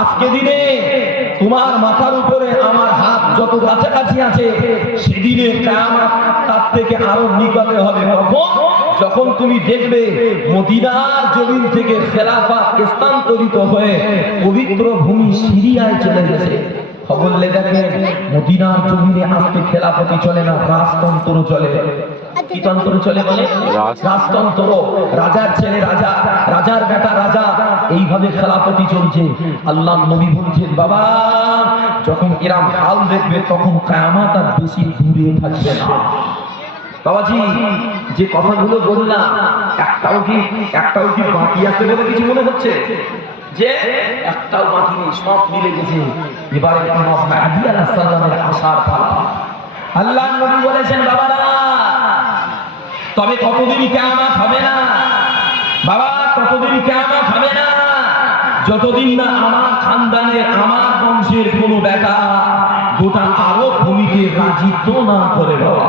আজকে দিনে তোমার মাথার উপরে আমার হাত যত কাছাকাছি আছে, সেদিনে কিয়ামত তার থেকে আরো নিকটে হবে। কখন? যখন তুমি দেখবে মদিনার জমিন থেকে খেলাফত স্থানান্তরিত হয়ে পবিত্র ভূমি সিরিয়ায় চলে গেছে। খবর লেগেছে মদিনার জমিনে আজকে খেলাফতি চলে না, রাজতন্ত্র চলে। কি তন্ত্র চলে বলে? রাজতন্ত্র। রাজার ছেলে রাজা, রাজার বেটা রাজা, এইভাবে খেলাফতি চলছে। আল্লাহ নবী বলছেন, বাবা যখন এরকম হাল দেখবে তখন কিয়ামত আর বেশি দূরে থাকবে না। বাবাজি যে কথাগুলো বললাম একটাও কি বাকি আছে বলে কিছু মনে হচ্ছে? যে একটাও বাকি নেই, সব মিলে গেছে। এবারে ইমাম মাহদী আলাইহিস সালামের আসার পালা। আল্লাহর নবী বলেছেন, বাবারা তবে কতদিন কিয়ামত হবে না? বাবা ততদিন কিয়ামত হবে না যতদিন না আমার খানদানে, আমার বংশের কোনো বেটা গোটা আরব ভূমিকে রাজিত্ব না করে। বাবা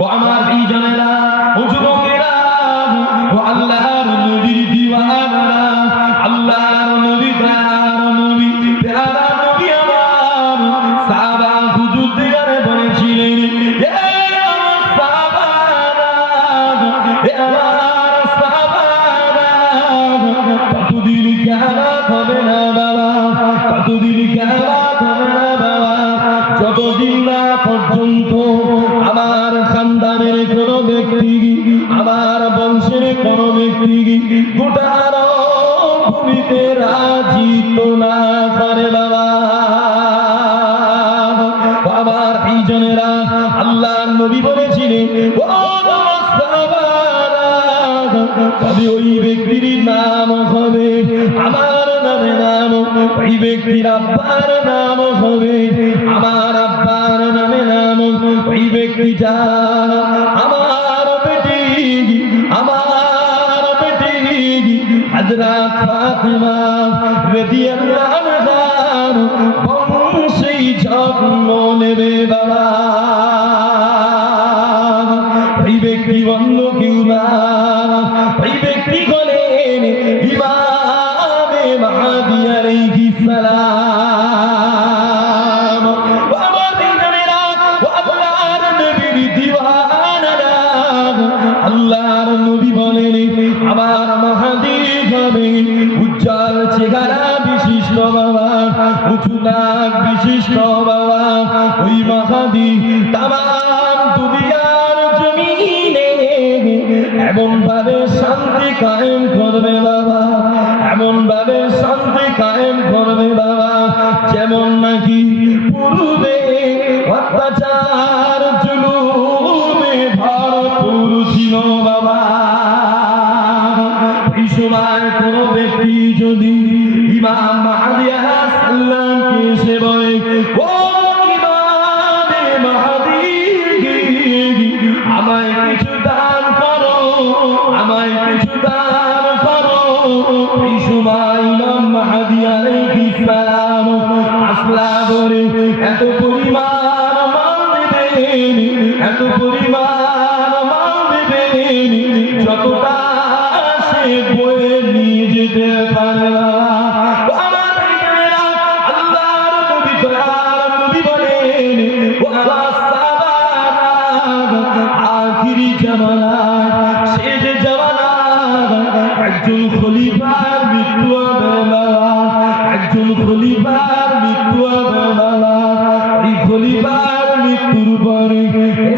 ও আমার বিজনেরা, ও যুবকেরা, ও আল্লাহর নবীর দিওয়ানারা, আল্লাহর নবী প্যারা নবী, প্যারা নবী আমার সাহাবা হুজুরদের বলেছিলেন, হে আমার সাহাবারা, হে আমার সাহাবারা, কতদিন কিয়ামত হবে না বাবা, কতদিন কিয়ামত হবে না বাবা, যতদিন না পর্যন্ত আমার খানদানের কোন ব্যক্তি, আমার বংশের কোন ব্যক্তি গোটা ভূমিতে রাজিত না করে। বাবা আমার প্রিয়জনেরা, আল্লাহর নবী বলেছিলেন, ও তবে ওই ব্যক্তির নাম হবে আমার নামে নাম, ওই ব্যক্তির আব্বার নাম হবে আমার আব্বার নামে নাম, ওই ব্যক্তিটা আমার বেটি, আমার বেটি হযরত ফাতিমা রাদিয়াল্লাহু আনহার বংশেই জন্ম নেবে। বাবা ওই ব্যক্তি অন্য কেউ না, ওই ব্যক্তি হলেন ইমামে মাহদী আলাইহিস সালাম। বাবা দিনেরা, আল্লাহর নবীর দিওয়ানারা, আল্লাহর নবী বলেন, আমার মাহদী হবে উজ্জ্বল চেহারা বিশিষ্ট বাবা, উঁচু নাক বিশিষ্ট বাবা। ওই মাহদী তামাম দুনিয়ার জমিনে এমন ভাবে শান্তি কায়েম করবে বাবা, এমন ভাবে শান্তি কায়েম করবে বাবা, যেমন নাকি পূর্বে অত্যাচার জুলুমে ভরপুর ছিল বাবা। আল্লাহ বলে এত পরিমাণ মাল দেবেন, এত পরিমাণ মাল দেবেন, যতটা সে বয়ে নিয়ে যেতে পারে। আমার ভাইয়েরা, আল্লাহর নবী দয়ার নবী বলেন, ওয়াল্লাহ সাবানা আখিরি জামানা, শেষ জামানা একজন খলিফার মৃত্যু হবে না, একজন খলিফার মৃত্যু হবে না। এই খলিফার মৃত্যুর পরে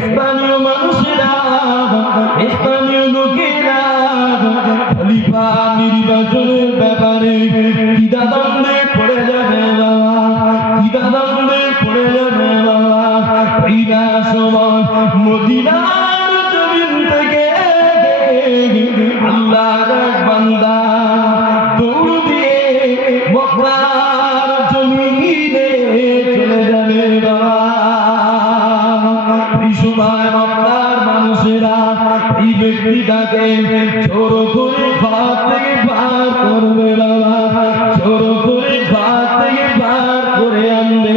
স্থানীয় মানুষেরা, স্থানীয় লোকেরা খলিফা নির্বাচনের ব্যাপারে দ্বিধাদ্বন্দ্বে পড়ে যাবে বাবা, দ্বিধাদ্বন্দ্বে পড়ে যাবে বাবা। এই সময় মদিনার জমিন থেকে আল্লাহর এক বান্দা দৌড় দিয়ে মক্কার জমিনে চলে যাবে বাবা। এই সময় মক্কার মানুষেরা এই ব্যক্তিটাকে চোর করে ঘর থেকে বার করবে বাবা, চোর করে ঘর থেকে বার করে আনবে।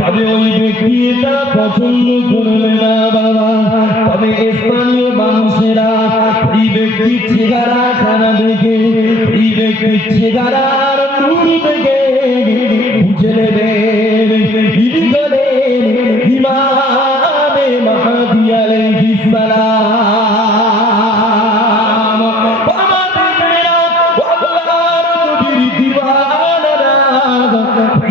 তবে ওই ব্যক্তিটা পছন্দ করবে না বাবা। তবে স্থানীয় মানুষেরা এই ব্যক্তির চেহারা খানা দেখে, এই ব্যক্তির চেহারার নূর দেখে বুঝে নেবে ইনি হলেন ইমামে মাহদী আলাইহিস সালাম। আমাদেরা আল্লাহর নবীর দিওয়ানারা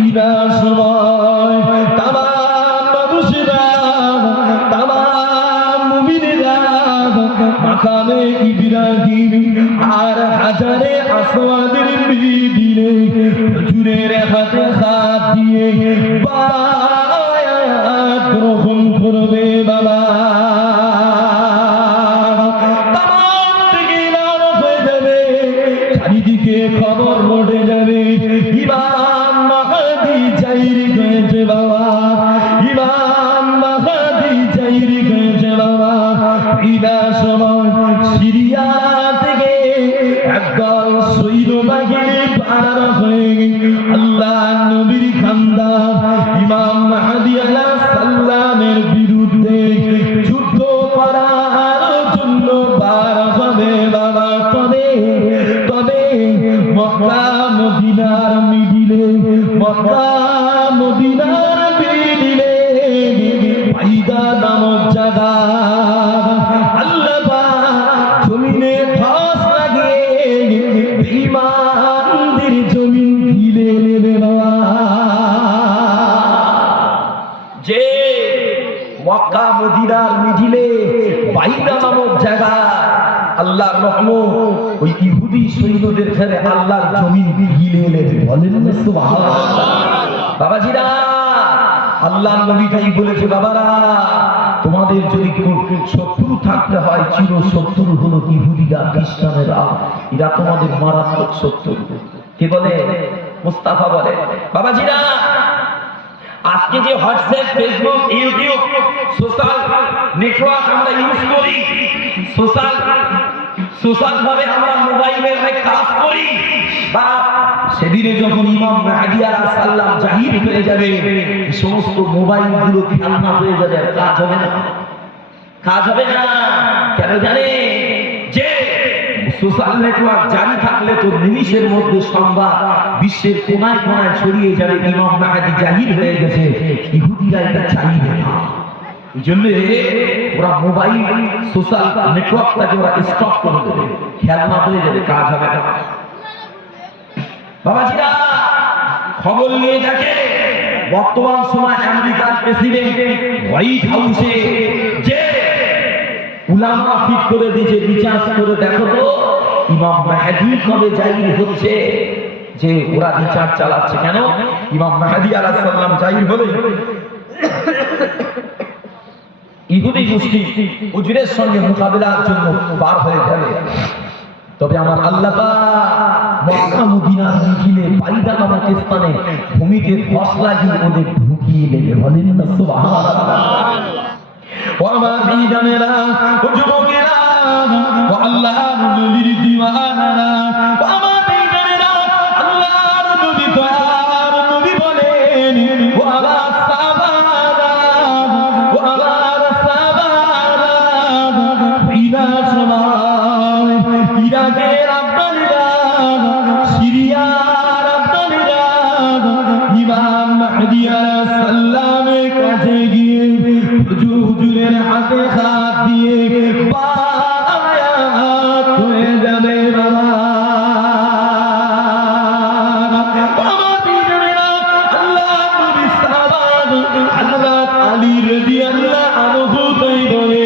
ইনা সময় তামাম মানুষেরা, তামাম মুমিনেরা মাকামে ইব্রাহিম আর হাজারে আসওয়াদের মিডিলে হুজুরের হাতে হাত দিয়ে বায়াত গ্রহণ করবে বাবা। তামাম দিকে লাল হয়ে যাবে, চারিদিকে খবর রটে যাবে ইমাম মাহদী জাইরি হয়েছে বাবা, ইমাম মাহদী জাইরি হয়েছে বাবা। ইদা সময় সিরিয়া থেকে একদল সৈন্যবাহিনী পার হয়ে আল্লাহ নবীর খানদান ইমাম মাহদী আলাইহিস সালামের বিরুদ্ধে যুদ্ধ করার জন্য বার হবে বাবা। তবে তবে মক্কা মদিনার মিডিলে, মক্কা মদিনার মিডিলে বাইদা নামক জায়গা আল্লাহ পাক জমিনে ফাঁস লাগিয়ে বেঈমানদের জমিন গিলে নেবে বাবা। যে মক্কা মদিনার মিডিলে বাইদা নামক জায়গা আল্লাহর রহমত ওই ইহুদি সৈন্যদের ঘরে আল্লাহর জমিন গিলে নেবে। বলেন না সুবহানাল্লাহ। বাবাজিরা, আল্লাহর নবী তাই বলেছে বাবারা, তোমাদের যদি শত্রু থাকতে হয় চির শত্রু হলো ইহুদিরা, খ্রিস্টানেরা, এরা তোমাদের মারাত্মক শত্রু। কে বলে? মুস্তাফা বলে। বাবাজিরা, আজকে যে WhatsApp, Facebook, YouTube social network আমরা ইউজ করি, সোশ্যাল ভাবে আমরা মোবাইলে কাজ করি, বা সেদিনে যখন ইমাম মাহদী আলাইহিস সালাম জাহির হয়ে যাবে এই সমস্ত মোবাইলগুলো খেলনা হয়ে যাবে, আর কাজ হবে না, কাজ হবে না। কেন জানে? যে সোশ্যাল নেটওয়ার্ক জারি থাকলে তো নিমিষের মধ্যে সংবাদ বিশ্বের কোনায় কোনায় ছড়িয়ে যাবে ইমাম মাহদী জাহির হয়ে গেছে। ইহুদিরা এটা চাইবে না, এই জন্য ওরা মোবাইল সোশ্যাল নেটওয়ার্কটাকে ওরা স্টপ করে দেবে, খেলনা হয়ে যাবে, কাজ হবে না। বাবাজিরা, খবর নিয়ে দেখে বর্তমান সময় আমেরিকার প্রেসিডেন্ট হোয়াইট হাউসে যে উলামা ফিট করে দিয়েছে, রিসার্চ করে দেখো তো ইমাম মাহদী কবে জাহির হচ্ছে, যে ওরা রিসার্চ চালাচ্ছে। কেন? ইমাম মাহদী আলাইহিস সালাম জাহির হলে ইহুদি গোষ্ঠী হুজুরের সঙ্গে মোকাবিলার জন্য বার হয়ে যাবে। তবে আমার আল্লাহ পাক মক্কা মদিনার মিডিলে বাইদা নামক স্থানে ভূমিতে ধস লাগিয়ে ওদের ঢুকিয়ে দেবে। বলেন না সুবহানাল্লাহ। ও আমার বিজানেরা, ও যুবকেরা, ও আল্লাহর নবীর দিওয়ানারা, ও আমার বিজানেরা, আল্লাহর নবী দয়ার নবী বলেন মাহদী আলাইহিস সালামের কাছে গিয়ে হুজুরের হাতে হাত দিয়ে বায়াত হয়ে যাবে বাবা। আমার বিজনেরা আল্লাহ নবী সাহাবা হযরত আলী রাদিয়াল্লাহু আনহু তাই বলে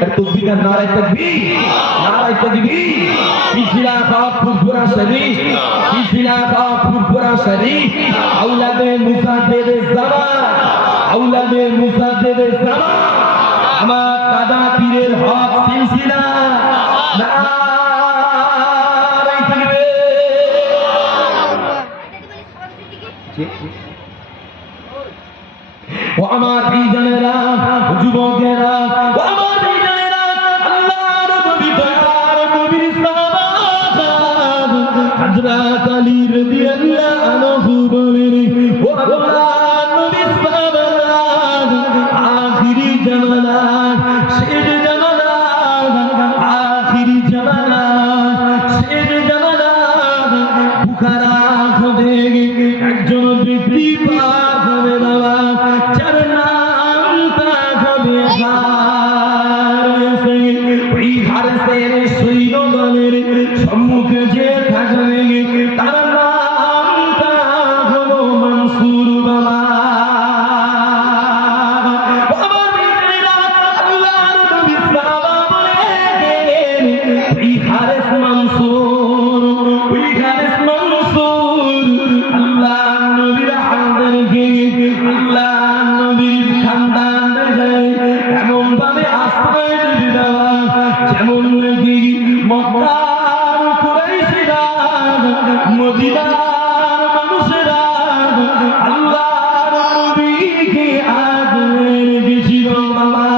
তাকবীর নারায়ে তাকবীর নারায়ে তাকবীর পিছলা খাপ ফুরফুরা শরীফ পিছলা খাপ ফুরফুরা শরীফ আওলাদে মুসাদ্দেদ জামান আওলাদে মুসাদ্দেদ জামান আমার দাদা পীরের হক সিলসিলা নারায়ে তাকবীর। ও আমার বিজনেরা যুবকেরা ও আমার বিজনেরা আল্লাহর নবী দয়ার নবীর সাহাবা হযরত আলী রাদিয়াল্লাহু আনহু বলেন ও আল্লাহর নবীর সাহাবা আখিরি জামানা শেষ জামানা আখিরি জামানা শেষ জামানা বুখারা হবে একজন ব্যক্তি পার হবে বাবা যার নাম তার হবে হারেস। ওই হারেসের সৈন্যদলের সম্মুখে যে থাকবে তার নামটা হলো মনসুর বাবা। বাবার বিজনেরা আল্লাহর নবী সাহাবা বলে গেলেন ওই হারেস মনসুর ওই হারেস মনসুর আল্লাহর নবীর হামদকে আল্লাহর নবীর খানদানকে এমন ভাবে আশ্রয় দিবে বাবা যেমন নাকি মক্কার কুরাইশরা মদিনার মানুষেরা আল্লাহর নবীকে আগলে রেখেছিল বাবা।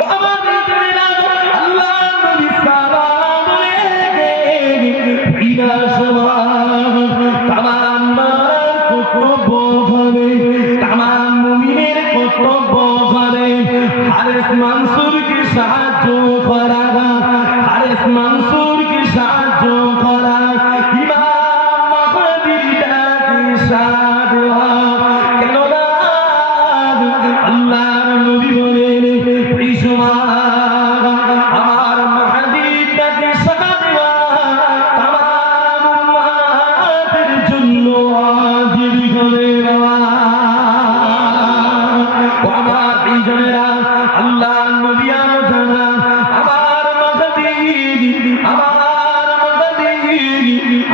বাবা বিজনেরা আল্লাহর নবী সাহাবা বলে বিনা সমাজ তামাম কর্তব্য হবে তামাম মুমিনের কর্তব্য হবে হারেস মনসুরকে সাহায্য করা হারেস মনসুরকে সাহায্য করা ইমাম মাহদীর ডাকে সাড়া দেওয়া। কেননা আল্লাহর নবী বলেন এই সময় আমার মাহদীর ডাকে সাড়া দেওয়া তামাম উম্মতের জন্য ওয়াজিব হবে বাবা। ও আমার বিজনেরা আল্লাহর নবী জানা আমার মাহদী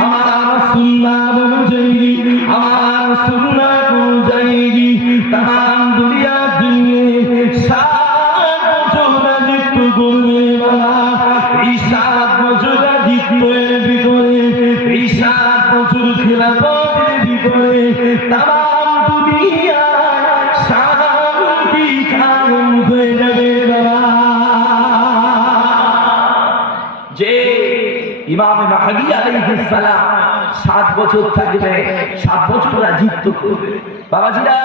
আমার সুন্নাহ অনুযায়ী আমার সুন্নাহ অনুযায়ী तमाम दुनिया दुनिया 7 বছর রাজত্ব করবে বাবা। এই 7 বছর রাজত্বের ভিতরে এই 7 বছর খেলাফতের ভিতরে तमाम দুনিয়া শান্তি কায়েম হয়ে যাবে বাবা। যে ইমাম মাহদী আলাইহিস সালাম 7 বছর থাকবে 7 বছর রাজত্ব করবে বাবাজিরা।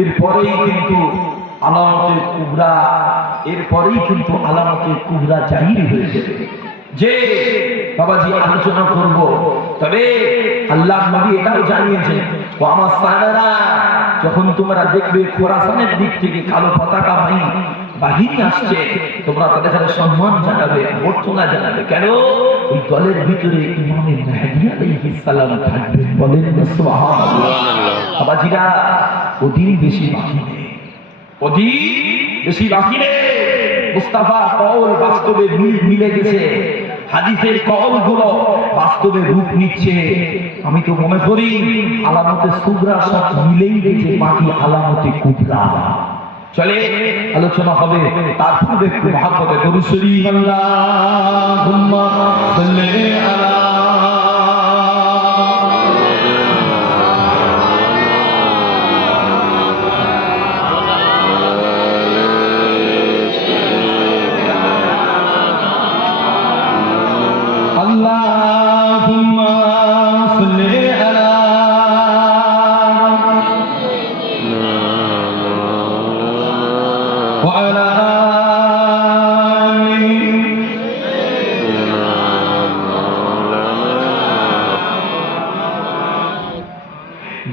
এরপরেই কিন্তু আলামতের কুবরা এরপরেই কিন্তু আলামতের কুবরা জাহির হয়ে যাবে। যে বাবাজি আলোচনা করব তবে আল্লাহর নবী এটাও জানিয়েছেন ও আমার সাহাবারা যখন তোমরা দেখবে খোরাসানের দিক থেকে কালো পতাকা বাহিনী আসছে তোমরা তাদের সাথে সম্মান জানাবে অভ্যর্থনা জানাবে। কেন ওই দলের ভিতরে ইমাম মাহদী আলাইহিস সালাম থাকবে। বলেন না সুবহানাল্লাহ। বাবাজিরা ওদিন বেশি বাকি নেই ওদিন বেশি বাকি নেই। মুস্তাফার কওল বাস্তবে মিলে গেছে হাদিসের কওলগুলো বাস্তবে রূপ নিচ্ছে। আমি তো মনে করি আলামতে সুগরা সব মিলেই গেছে বাকি আলামতে কুবরা। চলে আলোচনা হবে তার পূর্বে একটু মহব্বতে দরুদ শরীফ আল্লাহুম্মা সাল্লি আলা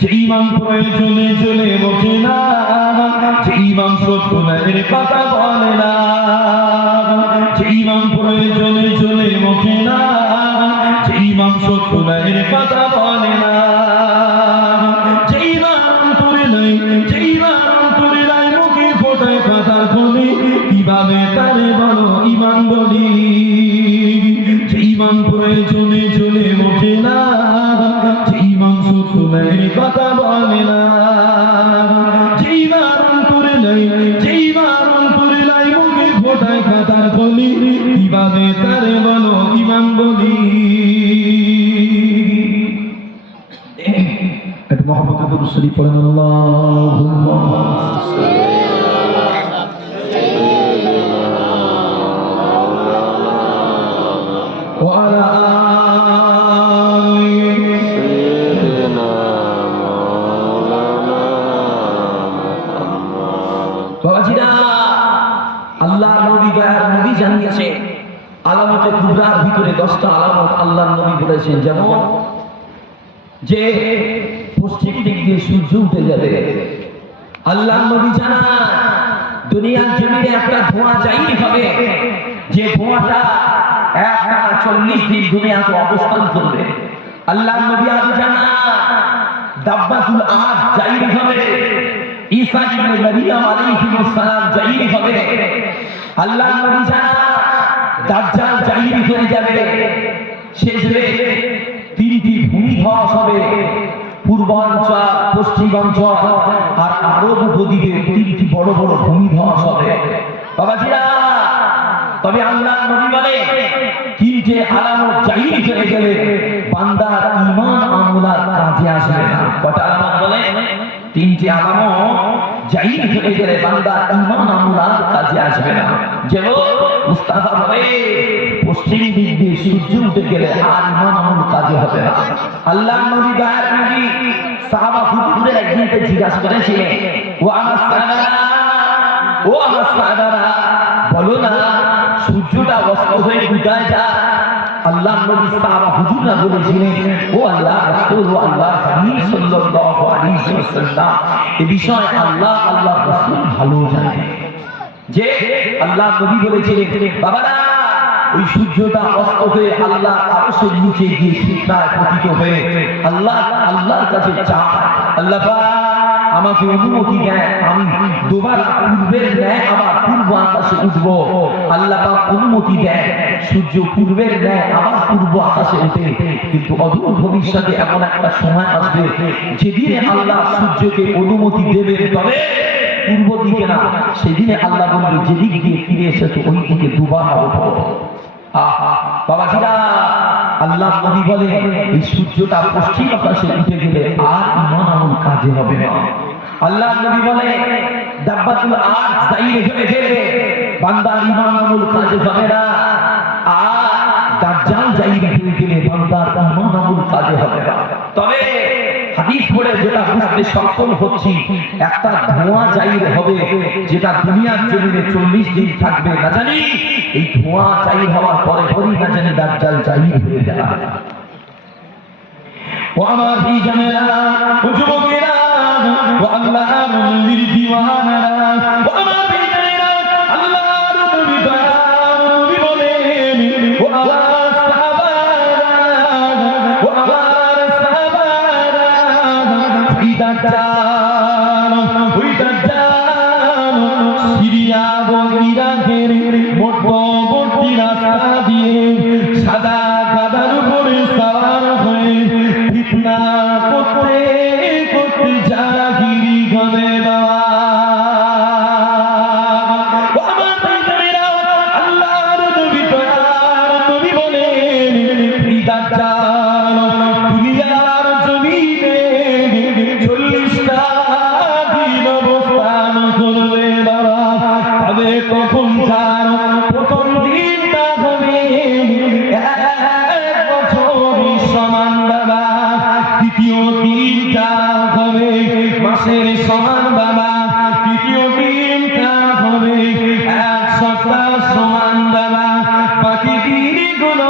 যে ইমাম প্রয়োজনে চলে বসে না, যে ইমাম সত্যের কথা বলে না, যে ইমাম প্রয়োজনে চলে বসে না, যে ইমাম সত্যের কথা বলে না, যে ইমাম তোরে নাই, যে ইমাম তোরে নাই মুখে ফোটায় কথার বলি, কিভাবে তারে বলো ইমাম বলি। যে ইমাম প্রয়োজনে চলে বসে না, যে ইমাম সত্যের কথা বলে না, যে ইমাম তোরে নাই, যে ইমাম তোরে নাই মুখে ফোটায় কথার বলি, কিভাবে তারে বলো ইমাম বলি। একটু মহব্বতে দুরূদ শরীফ পড়েন আল্লাহুম্মা ওয়া আলা আলিহি سيدنا مولانا محمد বাবাজিরা, আল্লাহ নবী দয়ার নবী জানিয়েছে আলামতে কুবরার ভিতরে 10টা আলামত আল্লাহ নবী বলেছেন। যেমন যে পশ্চিম দিক দিয়ে সূর্য উঠে যাবে, আল্লাহ নবী জানান দুনিয়ার জমিনে একটা ধোঁয়া জারি হবে, যে ধোঁয়াটা একটানা 40 দিন দুনিয়াতে অবস্থান করবে। আল্লাহ নবী আজ জানান দাব্বাতুল আদ জারি হবে, ঈসা ইবনে মারিয়াম আলাইহিস সালাম জারি হবে। আল্লাহ নবী জানান দাজ্জাল জারি হয়ে যাবে, শেষে 3টি ভূমিধস হবে, পূর্বাঞ্চল, পশ্চিমাঞ্চল আর আরব উপদ্বীপে 3টি বড় বড় ভূমিধস হবে। বাবাজিরা, তবে আল্লাহ নবী বলে 3টে আলামত জারি হয়ে গেলে বান্দার ঈমান আমলার কাজে আসবে না। কটা আলামত বলে? 3টে আলামত জারি হয়ে গেলে বান্দার ঈমান আমলার কাজে আসবে না। যেমন মুস্তাফা বলে পশ্চিম দিক দিয়ে সূর্য উঠে গেলে আর ঈমান আমল কাজে হবে না। আল্লাহ নবী দয়ার নবী সাহাবা হুজুরদের একদিনকে জিজ্ঞাসা করেছিলেন, ও আমার সাহাবারা, ও আমার সাহাবারা, বলো না সূর্যটা অস্ত হয়ে কোথায় যায়? আল্লাহ নবী সাহাবা হুজুররা বলেছিলেন, ও আল্লাহ রাসূল, ও আল্লাহ হাবিব সাল্লাল্লাহু আলাইহি ওয়াসাল্লাম, এই বিষয় আল্লাহ রাসূল ভালো জানেন। যে আল্লাহ নবী বলেছিলেন, বাবারা ওই সূর্যটা অস্ত হয়ে আল্লাহ আরশের নিচে গিয়ে সিজদায় পতিত হয়ে আল্লাহর কাছে চায়, আল্লাহ পাক আমাকে অনুমতি দেয় আমি দুবার পূর্বের ন্যায় আবার পূর্ব আকাশে উঠব। আল্লাহ পাক অনুমতি দেয় সূর্য পূর্বের ন্যায় আবার পূর্ব আকাশে ওঠে, কিন্তু অদূর ভবিষ্যতে এমন একটা সময় আসবে যেদিনে আল্লাহ সূর্যকে অনুমতি দেবে, তবে পূর্ব দিকে না, সেদিনে আল্লাহ বলবে যেদিক দিয়ে ফিরে এসেছে ওই দিকে দুবার ওঠো। বাবাজিরা, আল্লাহ নবী বলে এই সূর্যটা পশ্চিম আকাশে উঠে গেলে আর ঈমান আমল কাজে হবে না। আল্লাহ নবী বলে দাব্বাতুল আদ জারি হয়ে গেলে বান্দার ঈমান আমল কাজে হবে না, আর দাজ্জাল জারি হয়ে গেলে বান্দার ঈমান আমল কাজে হবে না। তবে হাদিস পড়ে যেটা বুঝতে সক্ষম হচ্ছি, একটা ধোঁয়া জারি হবে যেটা দুনিয়ার জমিনে 40 দিন থাকবে, না জানি এই ধোঁয়া জারি হওয়ার পরে পরই না জানি দাজ্জাল জারি হয়ে যাবে। ও আমার ভাইজানেরা, ও যুবকেরা, ও আল্লাহর নবীর দিওয়ানারা, ও আমার ভাইজানেরা, আল্লাহর নবী দয়ার নবী বলেন, ও আমার সাহাবারা, ও আমার সাহাবারা, ওই দাজ্জাল সিরিয়া ও ইরাকের মধ্যবর্তী রাস্তা দিয়ে সাদা কাদার উপরে সওয়ার হয়ে ফিতনা করতে করতে জাহিরি হবে বাবা। আমার ভাইজানেরা, আল্লাহর নবী দয়ার নবী বলেন, এই দাজ্জাল দুনিয়ার জমিনে 40টা দিন অবস্থান করবে বাবা। তবে কখনকার প্রথম দিনটা হবে 1 বছরের সমান বাবা, দ্বিতীয় দিনটা হবে মাসের সমান বাবা, তৃতীয় দিনটা হবে 1 সপ্তাহ সমান বাবা, বাকি দিনগুলো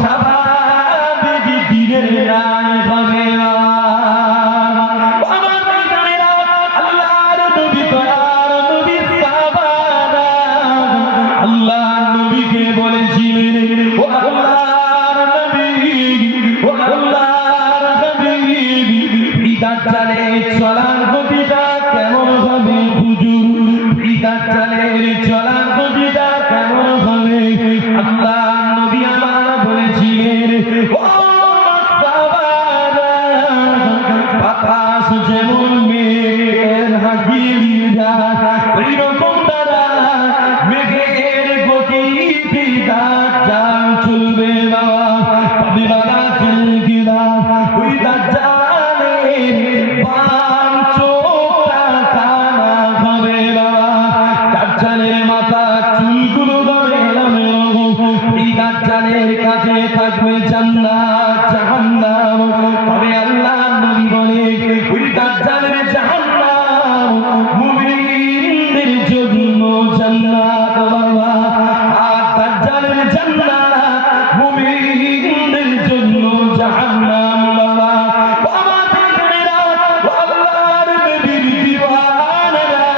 স্বাভাবিক দিনের ন্যায় হবে বাবা। দাজ্জালের চলার গতিটা কেমন হবে হুজুর, এই দাজ্জালের চলার গতিটা কেমন হবে? আল্লাহ নবী আমার বলেছিলেন, ও সাহাবারা, বাতাস যেমন মেঘের হাসি দিয়ে যায়, ওই রকম তারা মেঘের গতিতে দাজ্জাল চলবে বাবা। তবে বাবা চলবে না, ওই দাজ্জালের বাম চোখটা কানা হবে বাবা। দাজ্জালের মাথা চুলগুলো ধরে এলোমেলো, এই দাজ্জালের কাছে থাকবে জান্নাত জাহান্নাম। তবে আল্লাহ নবী বলে, ওই দাজ্জালের জাহান্নাম মুমিনদের জন্য জান্নাত বাবা, আর দাজ্জালের জান্নাত মুমিনদের জন্য জাহান্নাম বাবা। বাবা দেখেরা, আল্লাহর নবীর দিওয়ানারা,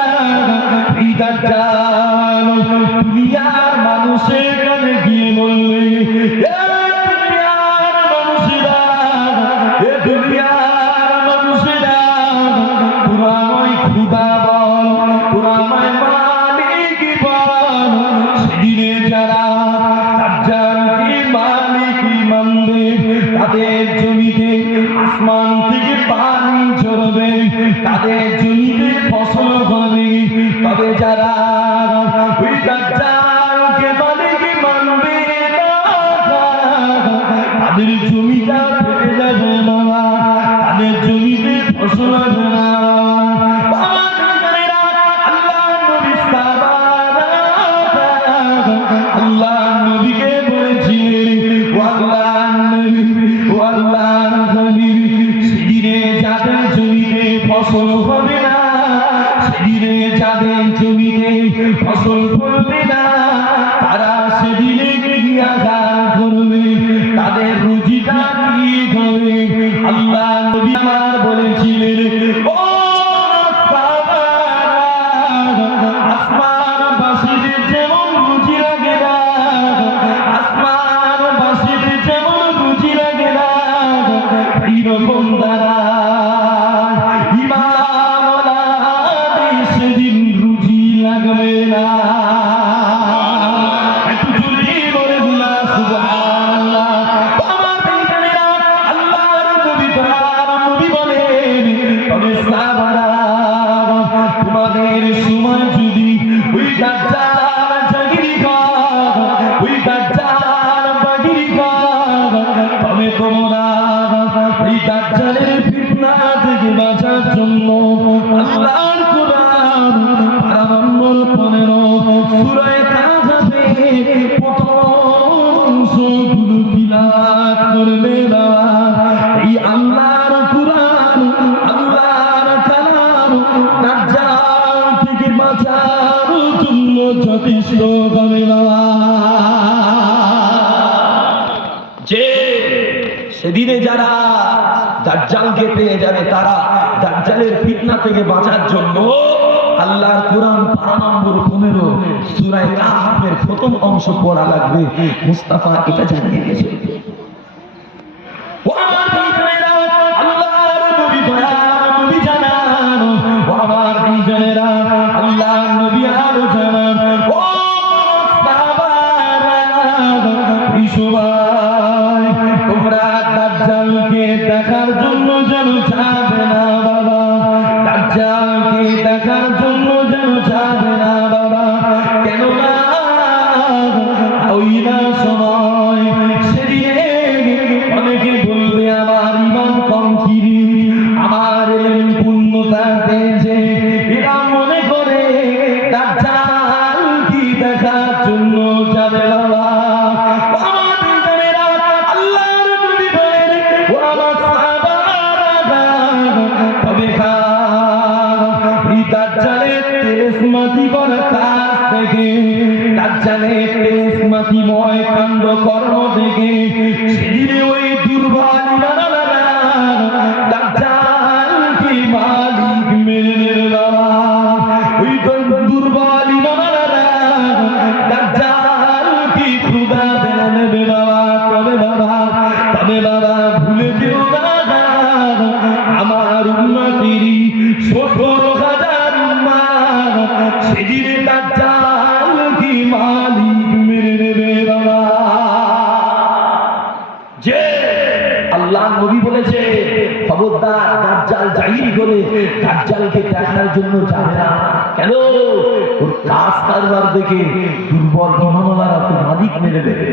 এই দাজ্জাল দুনিয়ার মানুষের কাছে গিয়ে বলবে, এ দুনিয়ার মানুষেরা, এ দুনিয়ার মানুষেরা, তোরা আমায় খোদা বল, তোরা আমায় মালিক বল। সেদিনে যারা দাজ্জালকে মালিক মানবে, তাদের জমিতে আসমান থেকে পানি ঝরবে, তাদের জমিতে ফসল হবে। তবে যারা ওই দাজ্জালকে মালিক মানবে না, তাদের জমিটা ফেটে যাবে বাবা, তাদের জমিতে ফসল হবে না বাবা। আল্লাহ নবী সাহাবারা আল্লাহ নবীকে বলেছিলেন, ও আল্লাহ নবী, ও আল্লাহ নবী, সেদিনে যাদের জমিতে ফসল হবে না, সেদিনে যাদের জমিতে ফসল ফলবে না, তারা সেদিনে কি আঘাত করবে, তাদের রুজিটা কি হবে? আল্লাহ নবী আমার বলেছিলেন, ও আসমানবাসীদের যেমন রুজি লাগে না, আসমানবাসীদের যেমন রুজি লাগে না, এইরকম তারা ইমামওয়ালাদের সেদিন রুজি লাগবে না। একটু জোরে বলে দিলা সুবহানাল্লাহ। বাবা বেঈমানেরা, আল্লাহর নবী বলেন, তবে সাহাবারা, তোমাদের সময় যদি ওই দাজ্জাল জাগিরি হয়, ওই দাজ্জাল বাগিরি হয়, তবে তোমরা এই দাজ্জালের ফিতনা থেকে বাঁচার জন্য আল্লাহর কোরআন পারা নম্বর 15 সূরা কাহফে প্রথম অংশগুলো তিলাওয়াত করবে বাবা। এই আল্লাহর কোরআন, আল্লাহর কালাম দাজ্জাল থেকে বাঁচার জন্য যথেষ্ট হবে বাবা। যে সেদিনে যারা দাজ্জালকে পেয়ে যাবে, তারা দাজ্জালের ফিতনা থেকে বাঁচার জন্য আল্লাহর কোরআন পারা নম্বর 15 সূরা কাহফের প্রথম অংশ পড়া লাগবে। মুস্তাফা এটা জানিয়ে গেছে। ও আমার ভাইরা, আল্লাহর নবী দয়ার নবী জানান, ও আমার ভাইরা, আল্লাহর নবী আরো জানান, ও সাহাবারা, এই সবাই তোমরা দাজ্জালকে দেখার জন্য যেন যাবে না বাবা, দাজ্জালকে দেখার জন্য যেন যাবে না বাবা। কেননা ওই না সময় সেদিনে অনেকে বলবে, আমার ইমান কম কিরি, আমার এলেম পূর্ণতা পেয়েছে, এরা মনে করে দাজ্জাল কি দেখার জন্য যাবে বাবা। আল্লাহর নবী বলেন, ও আমার সাহাবারা, তবে এই দাজ্জালের তেরেসমাতি করা কাজ থেকে, দাজ্জালের তেরেসমাতিময় কাণ্ড কর্ম থেকে সেদিনে ওই দুর্বল ইমানওয়ালারা দাজ্জালকে মালিক মেনে নেবে বাবা। ওই দুর্বল ইমানওয়ালারা দাজ্জালকে খোদা মেনে নেবে বাবা। তবে বাবা ভুলে যেও না, আমার বলেছে, খবরদার দাজ্জাল জাহির করে দাজ্জালকে দেখার জন্য যাবে না। কেন? ওর কাজ কারবার দেখে দুর্বল ইমানওয়ালারা তো মালিক মেরে দেবে।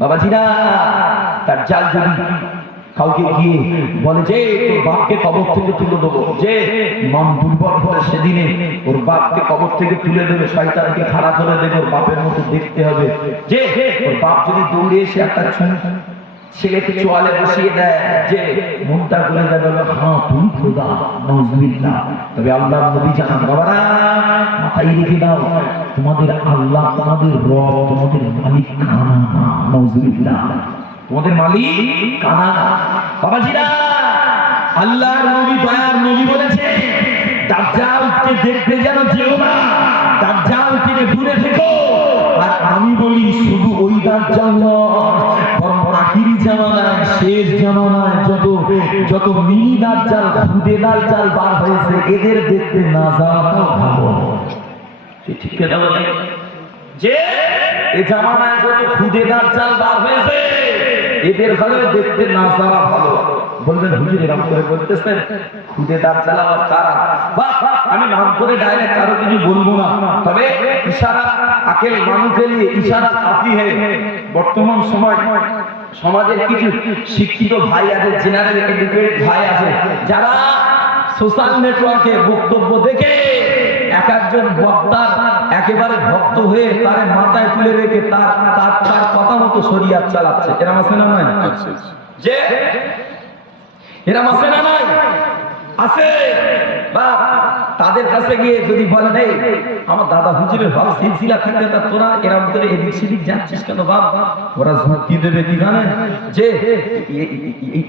বাবাজিরা, দাজ্জাল যদি কাউকে গিয়ে বলে যে তোর বাপকে কবর থেকে তুলে দেবো, যে মন দুর্বল করে সেদিনে ওর বাপকে কবর থেকে তুলে দেবে, শয়তানকে খাড়া করে দেবে, ওর বাপের মতো দেখতে হবে, যে ওর বাপ যদি দৌড়ে এসে একটা ছেলেকে চোয়ালে বসিয়ে দেয়, যে মনটা করে যাবে হ্যাঁ তুই খোদা, নাউজুবিল্লাহ। তবে আল্লাহ নবী জানান, বাবারা মাথায় রেখে দাও, তোমাদের আল্লাহ, তোমাদের রব, তোমাদের মালিক কানা না, নাউজুবিল্লাহ। তোমাদের মালিক কানা। বাবাজিরা, আল্লাহর নবী, দয়ার নবী বলেছে, দাজ্জালকে দেখতে যেন যেও না, দাজ্জাল থেকে দূরে থেকো। আর আমি বলি শুধু ওই দাজ্জাল নয়, বরং আখিরি জামানায়, শেষ জামানায় যত মিনি দাজ্জাল, খুদে দাজ্জাল বার হয়েছে, এদের দেখতে না যাওয়াটাও ভালো। ঠিক আছে, যে এই জামানায় যত খুদে দাজ্জাল বার হয়েছে, এদের ঘরে দেখতে না যাওয়া ভালো। বলবেন হুজুর এরকম করে বলতেছেন, খুদে দাজ্জাল আবার কারা? আমি নাম করে ডাইরেক্ট কারো কিছু বলবো না, তবে ইশারা আকেল মানুষকে নিয়ে ইশারা কাফি হয়। বর্তমান সময় সমাজের কিছু শিক্ষিত ভাই আছে, জেনারেল এডুকেটেড ভাই আছে, যারা সোশ্যাল নেটওয়ার্কে বক্তব্য দেখে এক একজন বক্তার একেবারে ভক্ত হয়ে তার মাথায় তুলে রেখে তার কথা মতো শরিয়াত চালাচ্ছে। এরা আছে না নয়? যে এরা আছে না নয়? আছে। বা তাদের কাছে গিয়ে যদি বলে নেই আমার দাদা হুজুরের ভালো সিলসিলা থাকলে, তা তোরা এরকম করে এদিক সেদিক যাচ্ছিস কেন বাপ? ওরা কি দেবে কি জানেন? যে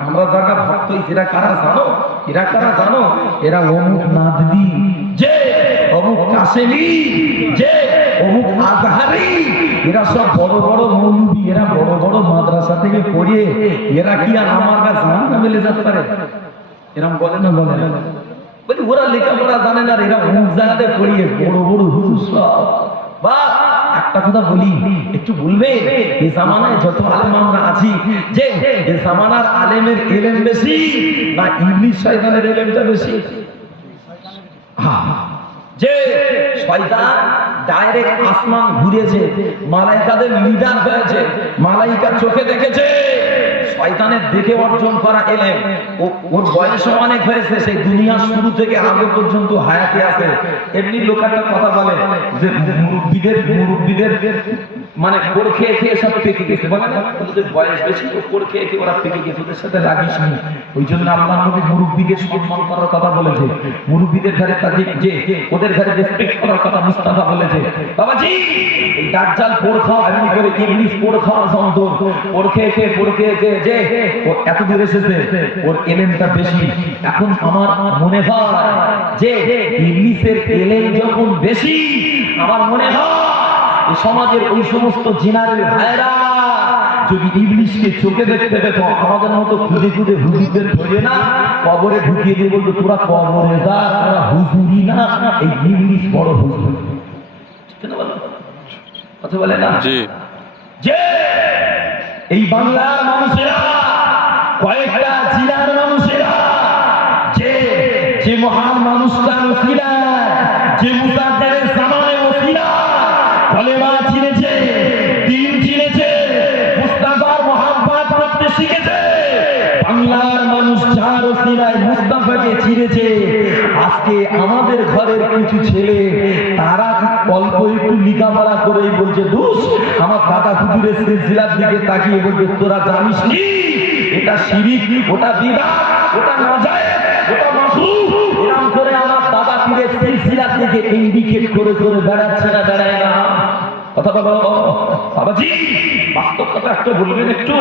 আমরা যারা ভক্ত, এরা কারা জানো? এরা কারা জানো? এরা অমুক নাদবি, যে অমুক কাশেমি, যে অমুক আজহারি, এরা সব বড় বড় মৌলবি, এরা বড় বড় মাদ্রাসা থেকে পড়িয়ে, এরা কি আর আমার কাছে জানা মেলে যেতে পারে? এরকম বলে না? বলে বলি ওরা লেখাপড়া জানে না, এরা অমুক জায়গাতে পড়িয়ে বড় বড় হুজুর সব। বা একটা কথা বলি, একটু বলবে, এই জামানায় যত আলেম আমরা আছি, যে এই জামানার আলেমের এলেম বেশি না ইবলিস শয়তানের এলেমটা বেশি? যে শয়তান ডাইরেক্ট আসমান ঘুরেছে, মালাইকাদের লিডার হয়েছে, মালাইকা চোখে দেখেছে, শয়তানের দেখে অর্জন করা এলেম, ওর বয়স অনেক হয়েছে, সেই দুনিয়ার শুরু থেকে আগে পর্যন্ত হায়াতে আছে। এমনি লোক একটা কথা বলে যে মুরব্বীদের মানে কোড় খেয়ে খেয়ে সব পেকে গেছে, বলে না? ওদের বয়স বেশি, কোড় খেয়ে খেয়ে ওরা পেকে গেছে, ওদের সাথে লাগিস নি। ওই জন্য আল্লাহ নবী মুরব্বীদের সম্মান করার কথা বলেছে, মুরব্বীদের ঘরে তাদের যে ওদের ঘরে রেসপেক্ট করার কথা মুস্তাফা বলেছে। বাবাজি, এই দাজ্জাল পোড় খাওয়া, এমনি করে ইবলিস পোড় খাওয়া যন্ত্র, পোড় খেয়ে খেয়ে যে ও এত দূর এসেছে, ওর এলেমটা বেশি। এখন আমার মনে হয় যে ইবলিসের এলেম যখন বেশি, আমার মনে হয় এই সমাজের ওই সমস্ত জেনারেল ভাইরা যদি ইবলিসকে চোখে দেখতে পেত, আমাদের মতো খুদে খুদে হুজুরদের ধরে না কবরে ঢুকিয়ে দিয়ে বলতো তোরা কবরে যা, তোরা হুজুরি না, এই ইবলিস বড় হুজুর। কথা বলে না? যে এই বাংলার মানুষেরা, কয়েকটা জেলার মানুষেরা, যে যে মহান মানুষটার ওসিলা, যে মুসাদ্দেরের জামানে ওসিলা কলেমা চিনেছে, দিন চিনেছে, মুস্তাফার মহাব্বত করতে শিখেছে, বাংলার মানুষ যার ওসিলায় মুস্তাফাকে চিনেছে, আজকে আমাদের ঘরের কিছু ছেলে তারা অল্প একটু লেখাপড়া করেই বলছে দোষ, আমার দাদা হুজুরের সিলসিলার দিকে তাকিয়ে বলবে তোরা জানিস নি এটা শিরিক, ওটা বিদআত, ওটা নাজায়েজ, ওটা মাশরুম। এরকম করে আমার দাদা পীরের সিলসিলার দিকে ইন্ডিকেট করে করে বেড়াচ্ছে না, বেড়ায় না? কথা বলো বাবাজি, বাস্তব কথা একটু বলবেন, একটু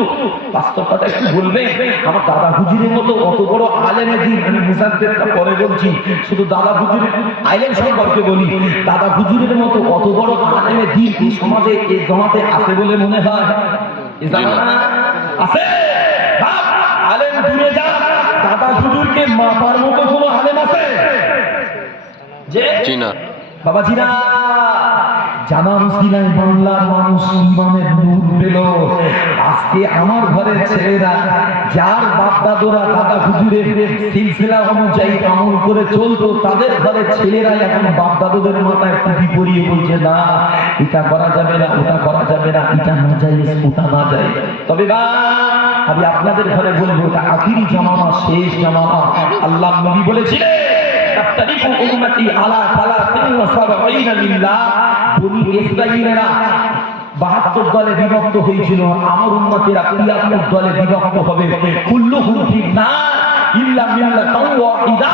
বাস্তব কথা একটু বলবেন। আমার দাদা হুজুরের মতো অত বড় আলেম দিন, আমি মুসাদ্দেরটা পরে বলছি, শুধু দাদা হুজুরের আলেম সম্পর্কে বলি, দাদা হুজুরের মতো অত বড় আলেম দিন এই সমাজে, এই জমাতে আছে বলে মনে হয়? এই জামানা আছে? আলেম দূরে যা, দাদা হুজুরকে মাপার মতো কোনো আলেম আছে? যে বাবাজিরা, জানার উসিলায় বাংলার মানুষ ইমানের নূর পেল। আজকে আমার ঘরের ছেলেরা যার বাপ দাদুরা দাদা হুজুরের সিলসিলা অনুযায়ী আমল করে চলতো, তাদের ঘরের ছেলেরা এখন বাপ দাদুদের মাথায় টুপি পরিয়ে বলছে না এটা করা যাবে না, ওটা করা যাবে না, এটা না যায় ওটা না যায়। তবে বা আমি আপনাদের ঘরে বলবো এটা আখিরি জামানা, শেষ জামানা। আল্লাহ নবী বলেছিলেন তাফতারিকু উম্মতি আলা 73 মিল্লাহ। বনি ইসরাঈলেরা 72 দলে বিভক্ত হয়েছিল, আমার উম্মতেরা 73 দলে বিভক্ত হবে। কুল্লুহুম ফিন্নার ইল্লা মিল্লাতান ওয়াহিদা।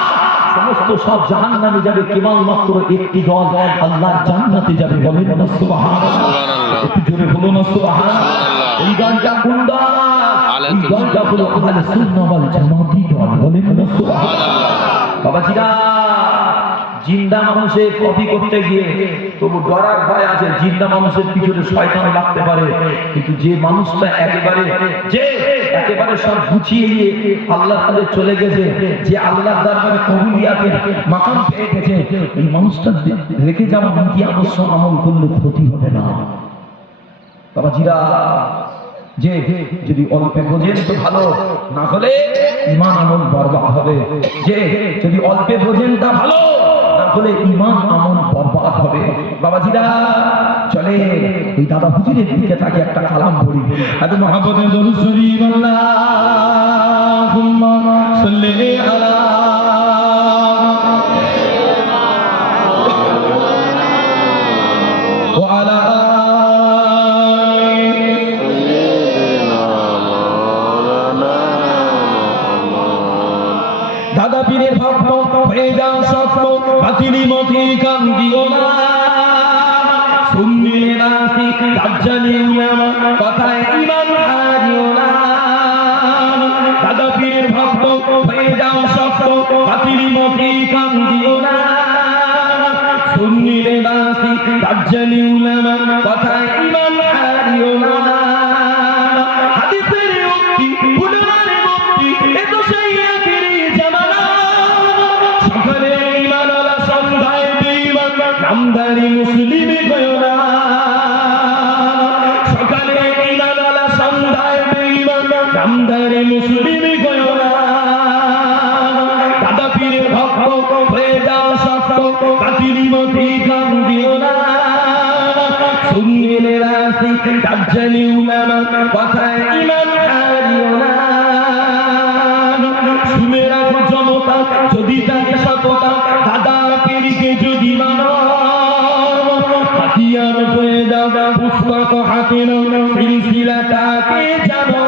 সমস্ত সব জাহান্নামে যাবে, কেবল মাত্র একটি দল আল্লাহর জান্নাতে যাবে। বলেন না সুবহানাল্লাহ, একটু জোরে বলুন না সুবহানাল্লাহ। এই দলটা কোন দল? এই দলটা হলো আহলে সুন্নাহ ওয়াল জামাতি দল। বলেন না সুবহানাল্লাহ। বাবাজিরা, জিন্দা মানুষের কপি করতে গিয়ে তবু ডরার ভয় আছে, জিন্দা মানুষের পিছনে শয়তান লাগতে পারে। কিন্তু যে মানুষটা একেবারে সব গুছিয়ে নিয়ে আল্লাহর কাছে চলে গেছে, যে আল্লাহর দরবারে কবুলিয়াতের মাকাম পেয়ে গেছে, এই মানুষটা রেখে যাওয়া নীতি আদর্শ আমল করলে ক্ষতি হবে না। বাবাজিরা, যে যদি অল্পে বোঝেন তো ভালো, না হলে ঈমান আমল বরবাদ হবে। যে যদি অল্পে বোঝেন তা ভালো, না হলে ঈমান আমল বরবাদ হবে। বাবাজিরা, চলে এই দাদা হুজুরের দিকে তাকে একটা কালাম পড়ি। এত মহব্বতে দরুদ শরীফ আল্লাহুম্মা সাল্লি আলা ওয়া আলা দাদা পীরের ভক্ত হয়ে যাও সত্য, বাতিলি মতি কাম দিও না। সুন্নিলে নাসিক দাজ্জালি উলামা কথায় ঈমান হারিও না। দাদা পীরের ভক্ত হয়ে যাও সত্য, বাতিলি মতি কাম দিও না। সুন্নিলে নাসিক দাজ্জালি উলামা কথায় ঈমান হারিও না। হাদিসের উক্তি উলামার মুক্তি, এ তো সেই আখিরি জামানা। সকালে ঈমান আলা সন্ধ্যায় বেঈমান, নামধারী মুসলিম কয়ো না। সকালে ঈমান আলা সন্ধ্যায় বেঈমান, নামধারী মুসলিম কয়ো না। দাদা পীরের ভক্ত হয়ে যাও সত্য, বাতিলি মতি কাম দিও না। সুন্নিলে নাসিক দাজ্জালি উলামা কথায় ঈমান হারিও না। শুনে রাখো জনতা, যদি থাকে সততা, দাদা পীরকে যদি মানো, হাতিয়ার হয়ে যাও পুষ্পক হাতে নাও, সিলসিলাটাকে জানো।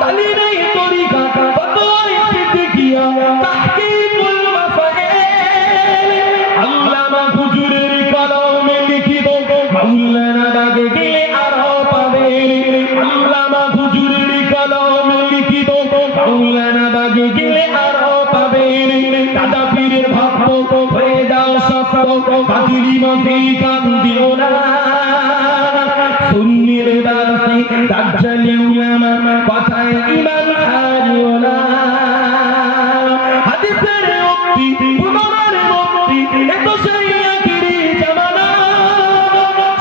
তালিমেই তরিকা কতই সিদ্দিকিয়া, তাহকিকুল মাসাইল, আল্লামা হুজুরের কলমে লিখিত, মাওলানা বাগে গিয়ে আরো পাবেন। আল্লামা হুজুরের কলমে লিখিত, মাওলানা বাগে গিয়ে আরো পাবেন। দাদা পীরের ভক্ত হয়ে যাও সত্য, বাতিলি মতি কাম দিও না। সুন্নির নাসিক দাজ্জালি উলামা কথায় ঈমান হারিও না। হাদিসের উক্তি উলামার মুক্তি, এ তো সেই আখিরি জামানা।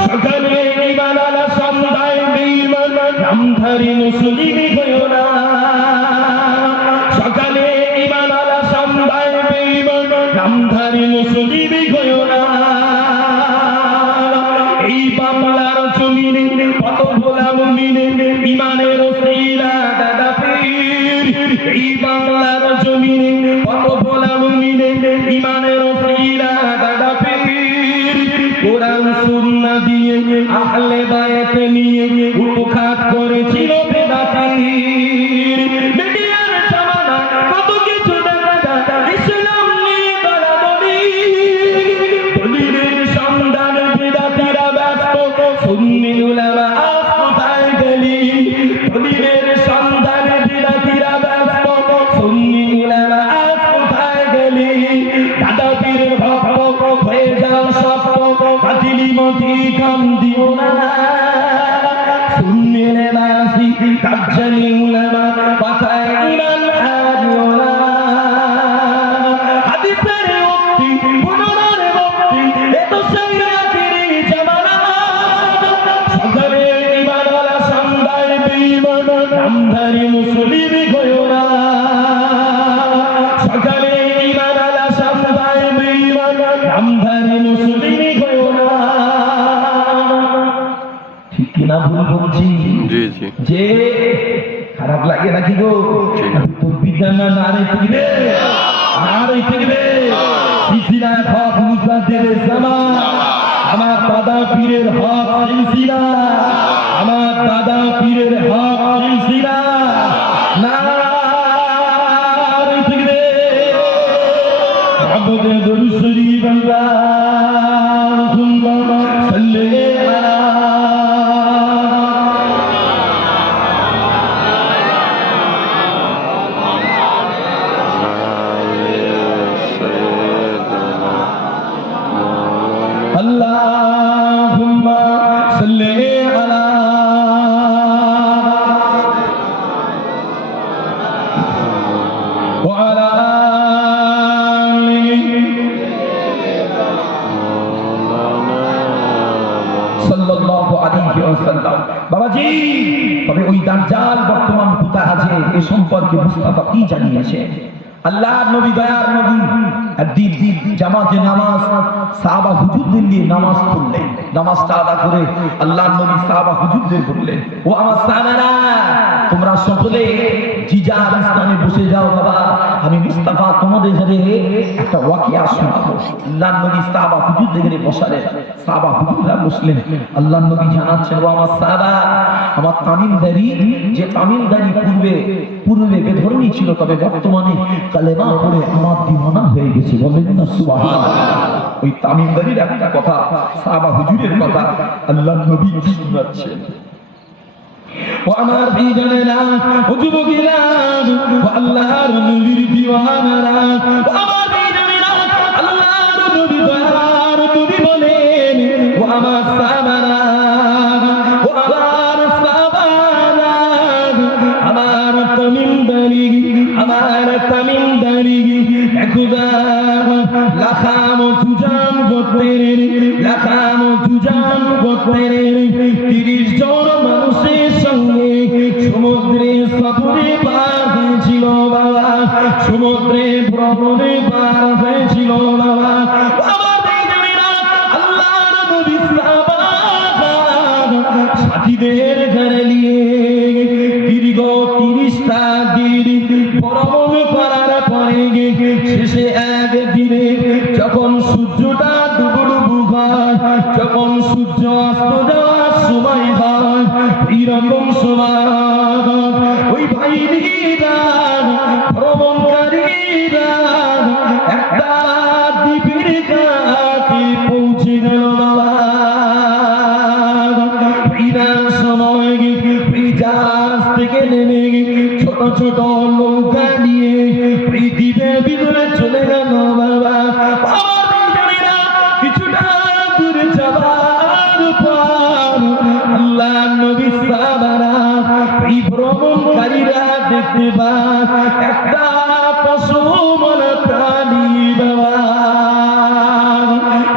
সকালে ঈমান আলা সন্ধ্যায় বেঈমান, নামধারী মুসলিম হয়ো না। সকালে ঈমান আলা সন্ধ্যায় বেঈমান, নামধারী মুসলিম হয়ো না। এই বাংলার জমিনে কত ভোলা মুমিনে ঈমানের ওসিলা দাদা পীর। এই বাংলার জমিনে কত ভোলা মুমিনে ঈমানের ওসিলা দাদা পীর। কোরআন সুন্নাহ দিয়ে আহলে বায়াত নিয়ে উৎখাত করেছিল বেদাতির। মিডিয়ার জামানা কত কিছু দেখা যায়, ইসলাম নিয়ে দলাদলি। দলিলের সন্ধান বেদাতিরা ব্যস্ত, সুন্নি উলামা আজ কোথায় গেলি। দলিলের সন্ধান বেদাতিরা ব্যস্ত, সুন্নি উলামা আজ কোথায় গেলি। দাদা পীরের ভক্ত হয়ে যাও সত্য, বাতিলি মতি কাম দিও না। যে খারাপ লাগে নাকি গো? তো বিজ্ঞানা নারে থাকবে আরে থাকবে সিলসিলা হক মুসাদ্দেদ জামান আমার দাদা পীরের হক সিলসিলা আমার দাদা পীরের হক সিলসিলা নারে থাকবে আবদে দরুদ শরীফ আল্লাহুম্মা সাল্লি আলা Allahumma salli ala wa ala sallallahu alaihi wasallam বাবাজি তবে ওই দাজ্জাল বর্তমান কোথায় আছে এ সম্পর্কে মুস্তাফা কি জানিয়েছে আল্লাহর নবী দয়ার নবী একদিন জামাতে নামাজ সাহাবা হুজুরদের নিয়ে নামাজ পড়লেন নামাজটা আদা করে আল্লাহর নবী সাহাবা হুজুরদের বললেন ও আমার সাহাবারা তোমরা সকলে জিজার স্থানে বসে যাও বাবা আমি মুস্তাফা তোমাদের সাথে একটা ওয়াকিয়া শোনাবো আল্লাহর নবী সাহাবা হুজুরদের বসালেন সাহাবা হুজুররা বসলেন আল্লাহর নবী জানাচ্ছেন ও আমার সাহাবা আমার তামিলদারি যে তামিলদারি পূর্বে বেধর্মী ছিল তবে বর্তমানে কালেমা পড়ে আমার দিওয়ানা হয়ে গেছে বলেন না সুবহানাল্লাহ ওই তামিলদারির একটা কথা সাহাবা হুজুরের কথা আল্লাহর নবী শোনাচ্ছেন ও আমার বিজনেরা ও যুবকেরা ও আল্লাহর নবীর দিওয়ানারা ও আমার বিজনেরা আল্লাহর নবী দয়ার নবী বলেন ও আমার সাহাবারা ও আমার সাহাবারা আমার তামিলদারি একদা লাখাম তুজান গোত্রের 30 জন মানুষের সঙ্গে সমুদ্রে সফরে পার হয়েছিল বাবা সমুদ্রে ভ্রমণে পার হয়েছিল বাবা আল্লাহর নবী সাথীদের ঘরে নিয়ে দীর্ঘ 30টা দিন ভ্রমণ করার পরে শেষে একদিনে যখন সূর্যটা ডুবুডুবু হয় যখন সূর্য অস্ত যাওয়ার সময় হয় এইরকম সময় ওই ভাইরা ভ্রমণকারীরা একটা দ্বীপের কাছে পৌঁছে গেল বাবা সময় জাহাজ থেকে নেমে ছোট ছোট নৌকা নিয়ে দ্বীপের ভিতরে চলে গেল বাবা কিছুটা দূরে যাবার পর আল্লাহ নবী সাহাবারা এই ভ্রমণকারীরা দেখতে পায় একটা পশুমনা প্রাণী বাবা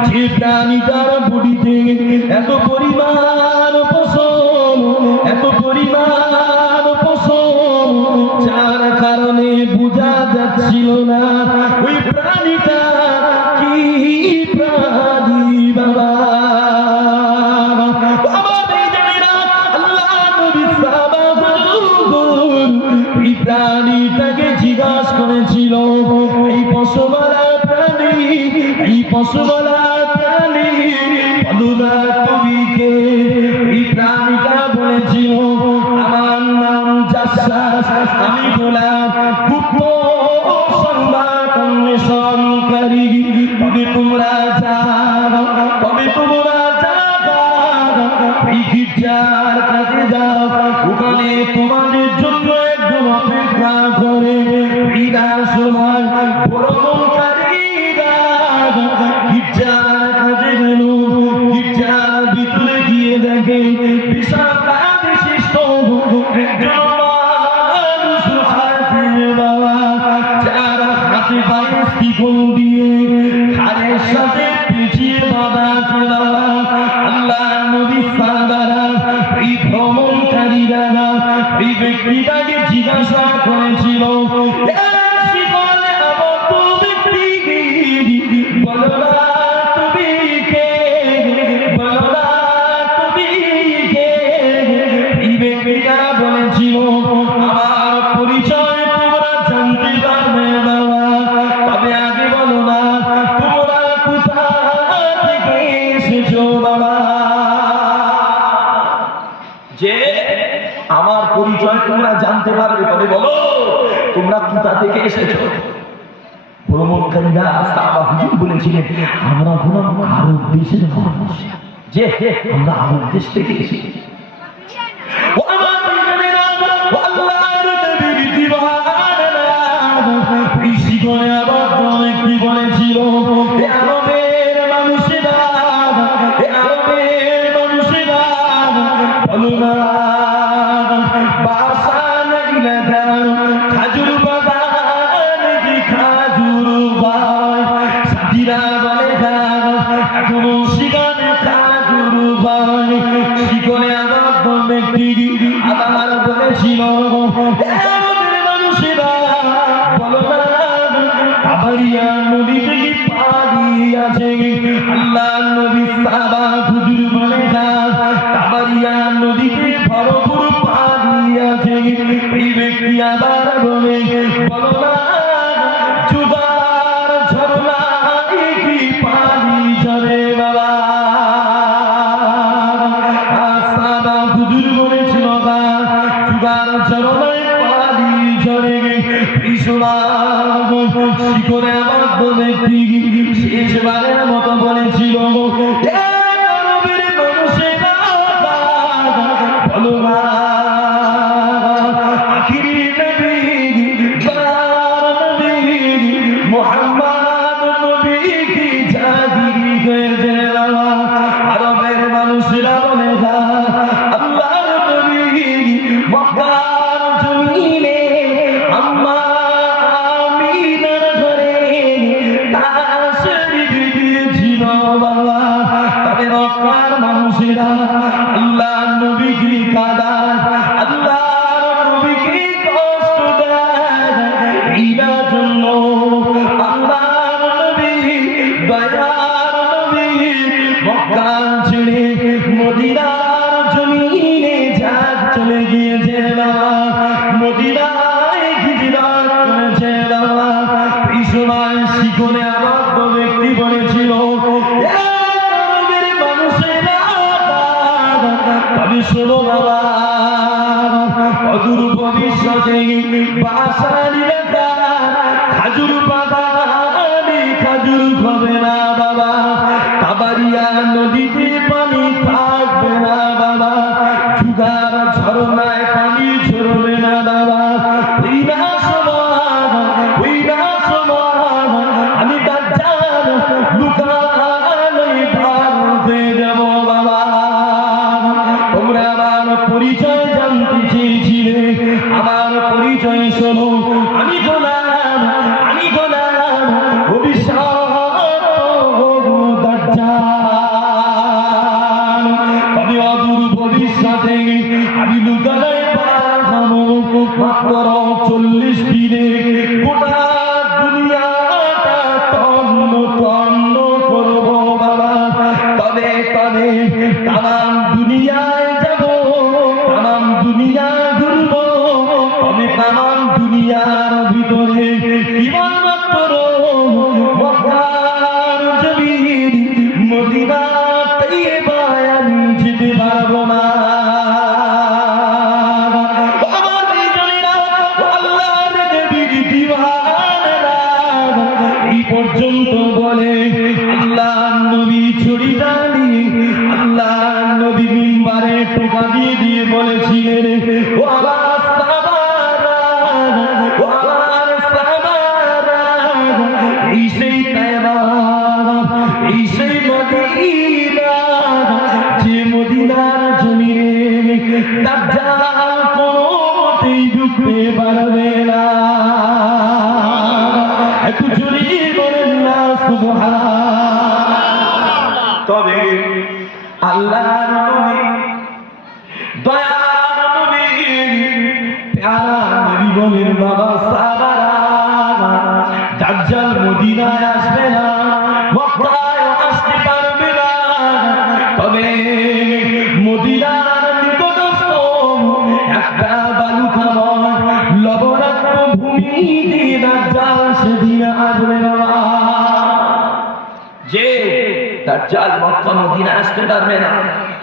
যে প্রাণীটার বডিতে এত পরিমাণ পশম যার কারণে বোঝা যাচ্ছিল না ওই প্রাণীটা কি প্রাণী বাবা আল্লাহ নবী সাহাবা এই প্রাণীটাকে জিজ্ঞাসা করেছিল এই পশুমালা প্রাণী বলুনা তুমি কে এই প্রাণীটা বলেছিল আমার নাম জাসাস আমি গোলাম গুপ্ত সংবাদ অন্বেষণকারী তবে তোমরা যাও এই গির্জার কাছে যাও ওখানে তোমাদের জন্য একদম অপেক্ষা করে বিদার সময় ভ্রমণকারীরা গির্জার কাছে গেল গির্জার ভিতরে গিয়ে দেখে বিশাল বিশিষ্ট যারা হাতে পায়ে শিকল দিয়ে ঘাড়ের সাথে পিছিয়ে বাবা আছে বাবা আল্লাহ নবী সাহাবারা এই ভ্রমণকারীরা এই ব্যক্তিটাকে জিজ্ঞাসা করেছিল তোমরা জানতে পারবে, তবে বলো তোমরা কোথা থেকে এসেছো? ভ্রমণকারীরা সাহাবা হুজুর বলেছিলেন আমরা হলাম আরব দেশের মানুষ, যে আমরা আরব দেশ থেকে এসেছি। ও আমার ভাইরা, ও আল্লাহর নবীর দিওয়ানা, এই জীবনে আবার কি বলেছিল, এ আরবের মানুষেরা, এ আরবের মানুষেরা, বলো না বাসা নাকি না খাজুর বাগান কি খাজুর ভাই, সাথীরা বলে এখনো শিকানে খাজুর ভাই, শিকনে আবার ব্যক্তি আবার বলেছিল মানুষেরা, বলো না আবারিয়া নদী থেকে পানি আছে, আল্লাহ নবী সাহাবা হুজুর বলে আবারিয়া নদীতে ভরপুর পানি আছে, এই ব্যক্তি আবার বলে বলো না জুগার ঝরনায় কি পানি ঝরে বাবা, সাহাবা হুজুর বলেছিল জুগার ঝরনায় পানি ঝরে, শিকরে আবার ব্যক্তি শেষবারের মতো বলেছিল মানুষেরা বলো না আখিরি নবী মুহাম্মদ নবী কি জাগিরি হয়েছে আরবের মানুষেরা বলে আল্লাহর নবী মক্কার জমিনে আম্মা আমিনার ঘরে তাশরীফ দিয়েছিল বাবা, তবে মক্কার মানুষেরা আল্লাহর নবীকে কাঁদায়, আল্লাহর নবীকে কষ্ট দেয়, এইটার জন্য আল্লাহর নবী দয়ার নবী মক্কা ছেড়ে মদিনার জমিনে ঝাঁক চলে গিয়েছে বাবা, মদিনায় হিজরত করেছে বাবা। এই সময় শিকনে আবদ্ধ ব্যক্তি বলেছিল মানুষেরা তবে শোনো বাবা, অদূর ভবিষ্যতে বাসারি খাজুর বাগানে খাজুর হবে না বাবা, কাবারিয়া নদীতে পানি থাকবে না বাবা, জুগার ঝরনায় পানি ঝরবে না বাবা, ওই না সমান, ওই না সমান আমি দাজ্জাল লুকালে পার হয়ে যাব বাবা। তোমরা আমার পরিচয় জানতে চেয়েছিলে, আমার পরিচয় শোনো, আমি গোলাম, আমি গোলাম অভিশাপ দাজ্জাল, তবে অদূর ভবিষ্যতে আমি লুকালে পাঠাবো মাত্র 40 দিনে গোটা দুনিয়াটা তন্ন তন্ন করবো বাবা, তবে তবে তাম দুনিয়ায় যাব, তাম দুনিয়া ঘুরবো, তবে তাম দুনিয়ার ভিতরে কেবলমাত্র মক্কার জমিন মদিনা তৈয়বায় আমি যেতে পারবো না। আমার বিজনেরা আল্লাহর নবীর দিওয়ানারা এই পর্যন্ত বলে আল্লাহর নবী ছড়ি টানি, আল্লাহর নবী মিম্বারে টোকা দিয়ে দিয়ে বলেছিলেন ও আমার সাহাবারা, ও আমার সাহাবারা, এই সেই তায়বা, এই সেই মদিনা, যে মদিনার জমিনে দাজ্জাল কোনোতেই ঢুকতে পারবে না। একটু জোরে বলেন না সুবহানাল্লাহ। তবে আল্লাহর নবী দয়ার নবী প্যারা নবী বলেন বাবা সাহাবারা দাজ্জাল মদিনায় আসবে না, মক্কায় আসতে পারবে না, তবে মদিনার নিকটস্থ একটা বালুকাময় লবণাক্ত ভূমিতে দাজ্জাল সেদিন আসবে বাবা। যে দাজ্জাল মক্কা মদিনা আসতে পারবে না,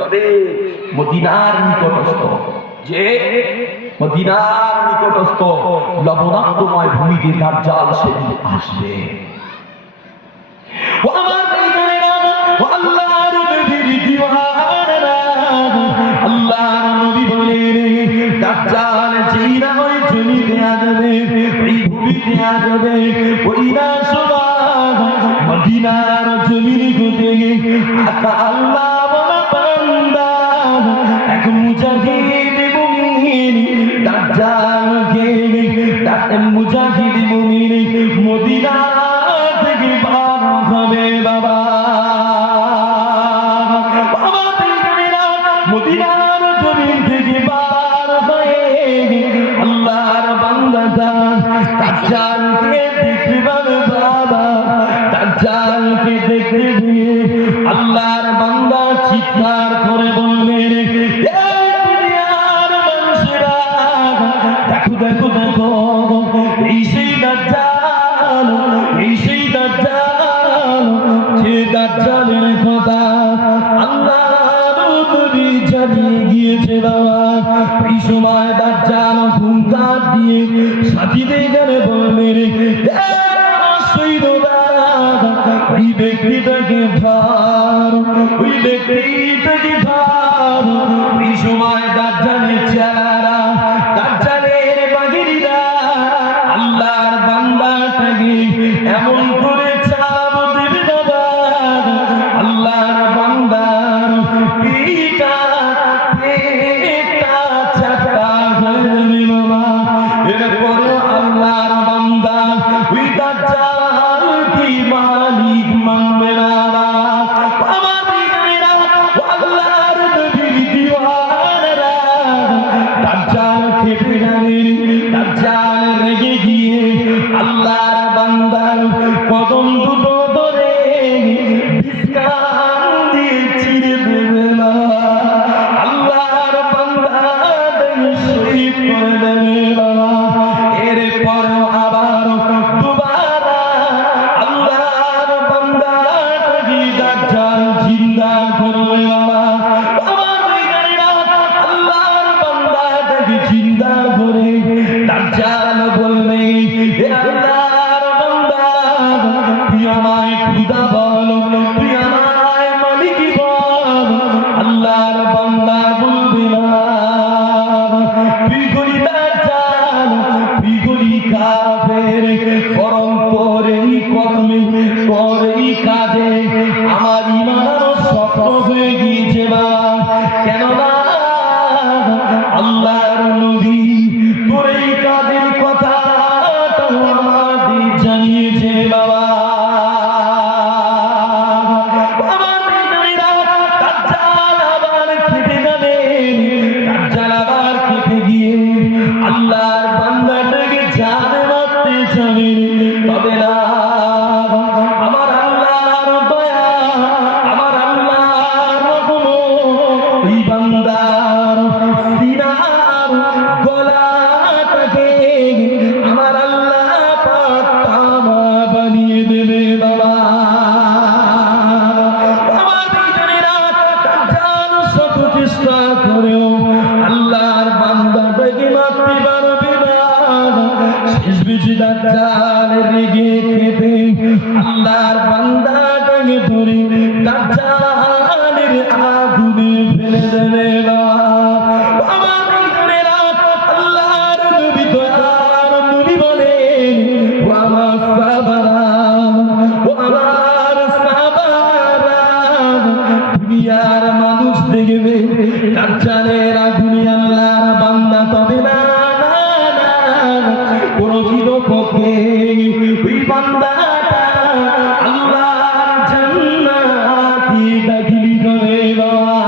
তবে মদিনার নিকটস্থ যে মদিনার নিকটস্থ লবণাক্তময় ভূমিতে দাজ্জাল সেদিন আসবে। ও আমার ভাইয়েরা, ও আল্লাহর নবীর দিওয়ানারা, আল্লাহর নবী বলেন দাজ্জাল যেই না ওই জমিতে আসবে, ওই ভূমিতে আসবে, ওই না সবাই মদিনার জমির কোতে আল্লাহ বলা বান্দা এক মুজাহিদ মুমিন দাজ্জালকে মুজাহিদ মুমিন মদিনা থেকে বার হবে বাবা। মদিনার জমিন থেকে বার হয়ে আল্লাহর বান্দা দাজ্জালকে দেখতে পাবে বাবা। দাজ্জালকে দেখতে দিয়ে আল্লাহর বান্দা চিৎকার করে বলবেন, এই দুনিয়ার মানুষেরা দেখো দেখো দেখো, এই সেই দাজ্জাল, এই সেই দাজ্জাল, যে দাজ্জালের কথা আল্লাহর নবী জানিয়ে গিয়েছে বাবা। এই সময় দাজ্জাল হুঙ্কার দিয়ে সাথীদের গানে বলবেন, ওই ব্যক্তিটাকে ধর, ওই ব্যক্তিটাকে ধর। ওই সময় দাজ্জালের চেহারা, দাজ্জালের বাগিরিরা আল্লাহর বান্দাটাকে এমন করে চাপ দেবে বাবা, আল্লাহর বান্দার পিঠটা চাপটা হয়ে যাবে বাবা। এরপরে আল্লাহর বান্দা ওই দাজ্জাল কি মালিক মানবে না। আমার দিনেরা, আল্লাহর নবীর দিওয়ানারা, দাজ্জাল খেপে যাবে, দাজ্জাল রেগে গিয়ে আল্লাহর বান্দার কদম দুটো ধরে বিস্কান দিয়ে চিরে দেবে না। আল্লাহর বান্দা শহীদ করে দেবে বাবা। এরপর আবার দুবারা আল্লাহর বান্দাটাকে দাজ্জাল জিন্দা করবে বাবা। আমার ভাইরা, আল্লাহর বান্দাটাকে জিন্দা করে দাজ্জাল বলবে, হে আল্লাহর বান্দা, তুই আমায় খুদা বল, তুই আমায় মালিক বল। আল্লাহর বান্দা বলবে না, তুই গলি দাজ্জাল, তুই গলি কাফের, বরং তোর এই কর্মে, তোর এই কাজে আমার ঈমান আরো শক্ত হয়ে গিয়েছে বাবা। কেননা আল্লাহর নবী তোর এই কাজের কথাটা আমাদের জানিয়েছে বাবা। আমার ভাইরা, দাজ্জাল আবার খেপে যাবে, দাজ্জাল আবার খেপে গিয়ে আল্লাহর বান্দাটাকে জানে মারতে যাবে। তবে না, আমার আল্লাহর দয়া, আমার আল্লাহর রহমত ওই বান্দার সিনার গলাটাকে আমার আল্লাহ পাক তামা বানিয়ে দেবে বাবা। আমার ভাইরা, দাজ্জাল শত চেষ্টা করেও আল্লাহর বান্দাটাকে মারতে পারবে না। শেষ বেশি দাজ্জাল রেগে খেপে আল্লাহর বান্দাটাকে ধরে দাজ্জালের আগুনে ফেলে দেবে বাবা। আমার ভাইরা, আল্লাহর নবী দয়ার নবী বলেন, ও আমার সাহাবারা, ও আমার সাহাবারা, দুনিয়ার মানুষ দেখবে দাজ্জালের আগুনে আল্লাহর বান্দা তবে না, কোন চিরপক্ষে ওই বান্দাটা আল্লাহর জান্নাতে দাখিল করে বাবা।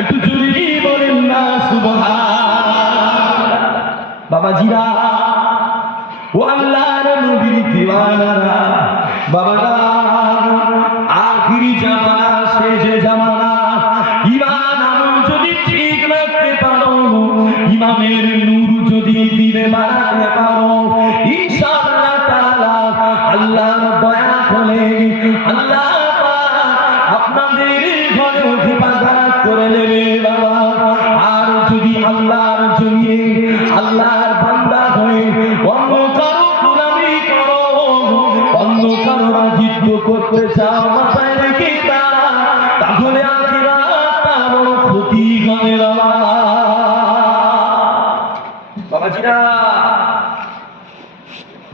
একটু জোরে বলেন না সুবহানাল্লাহ। বাবাজিরা, ও আল্লাহর নবীর দিওয়ানারা, বাবারা, আখিরি জামানা, শেষ জামানা, ঈমান আমল যদি ঠিক রাখতে পারো, ইমামের নূর যদি দিলে বাড়াতে পারো, ইনশাআল্লাহ তাআলা আল্লাহর দয়া হলে আল্লাহ পাক আপনাদের ঘরে হেফাজত করে নেবে বাবা। আর যদি আল্লাহর করতে চাও মাথায় রেখে দাও, তাহলে আখিরাতটা বড় ক্ষতি হবে বাবাজিরা।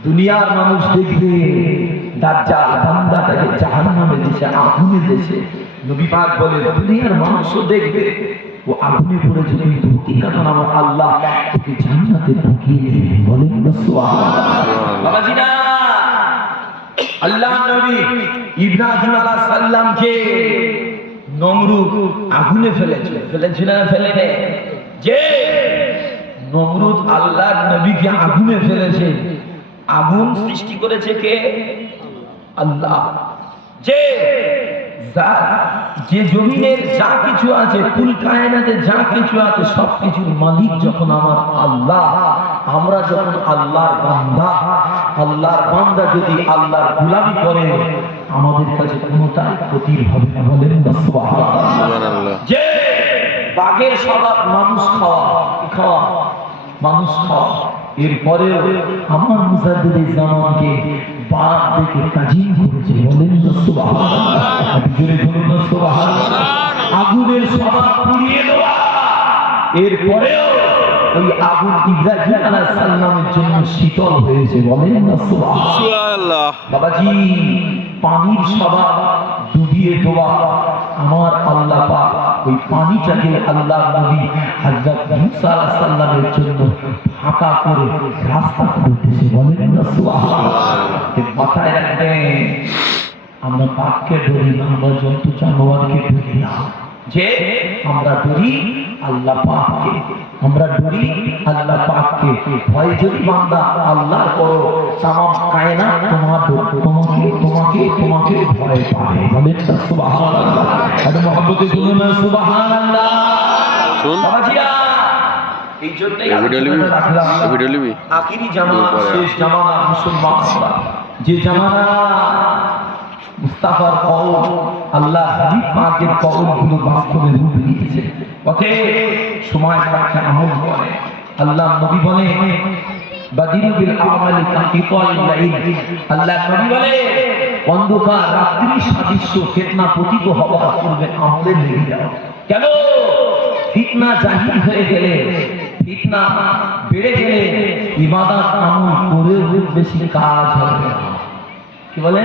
দুনিয়ার মানুষ দেখবে দাজ্জাল বান্দাটাকে জাহান্নামের দেশে, আগুনের দেশে। নবী পাক বলেন দুনিয়ার মানুষও দেখবে ও আগুনে পড়েছে, কিন্তু হকিকতন আমার আল্লাহ ওকে জান্নাতে ঢুকিয়ে দেবে। বলেন না সুবহানাল্লাহ। বাবাজিরা, আল্লাহ নবী ইব্রাহিম আলাইহিস সালামকে নমরুদ আগুনে ফেলেছিল না ফেলেনে? যে নমরুদ আল্লাহর নবীকে আগুনে ফেলেছে, আগুন সৃষ্টি করেছে কে? আল্লাহ। যে জমিনের যা কিছু আছে, কুল কায়নাতে যা কিছু আছে, সব কিছুর মালিক যখন আমার আল্লাহ, আমরা যখন আল্লাহর বান্দা, আল্লাহর বান্দা যদি আল্লাহর গোলামি করে, আমাদের কাছে কোনোটাই ক্ষতির হবে না। বলেন না সুবহানাল্লাহ। যে বাঘের স্বভাব মানুষ খাওয়া, মানুষ খাওয়া, এরপরেও আমার মুজাদ্দিদ জামানকে বাঘ দেখে কাজী করেছে। বলেন না সুবহানাল্লাহ। জোরে বলুন না সুবহানাল্লাহ। আগুনের স্বভাব পুড়িয়ে দেওয়া, এরপরেও ওই আগুন ইব্রাহিম আলাইহিস সালামের জন্য শীতল হয়েছে। বলেন না সুবহানাল্লাহ। বাবাজি, পানির স্বভাব ডুবিয়ে দেওয়া, আমার আল্লাহ পাক ওই পানিটাকে আল্লাহ নবী হযরত মুসা আলাইহিস সালামের জন্য ফাঁকা করে রাস্তা করে দিয়েছে। বলেন না সুবহানাল্লাহ। মাথায় রাখবেন, আমরা পাককে ধরি না, আমরা জন্তু জানোয়ারকে ধরি না। যে আমরা ধরি আল্লাহ পাককে, আমরা ধরি আল্লাহ পাককে। ভয় যদি বান্দা আল্লাহ করো, তামাম কায়নাত তোমাকে ভয় পাবে। বলেন না সুবহানাল্লাহ। আর মহব্বতে বলুন না সুবহানাল্লাহ। বাবাজিরা, এই জন্যই ভিডিও লিবি আখিরি জামানা, শেষ জামানা মুসলমান, যে জামানা মুস্তাফার কওম, আল্লাহ হাবিব পাকের কওমগুলো বাস্তবে রূপ নিয়েছে। ওকে সময় থাকতে আমল করে। আল্লাহ নবী বলে বাদিরু বিল আমালি কাকিতাল লাইল, আল্লাহ নবী বলে অন্ধকার রাত্রি সাদৃশ্য ফিতনা পতিত হওয়া পূর্বে আমলে লেগে যাও। কেন? ফিতনা জাহির হয়ে গেলে, ফিতনা বেড়ে গেলে ইবাদত আমল করেও বেশি কাজ হবে না। কি বলে?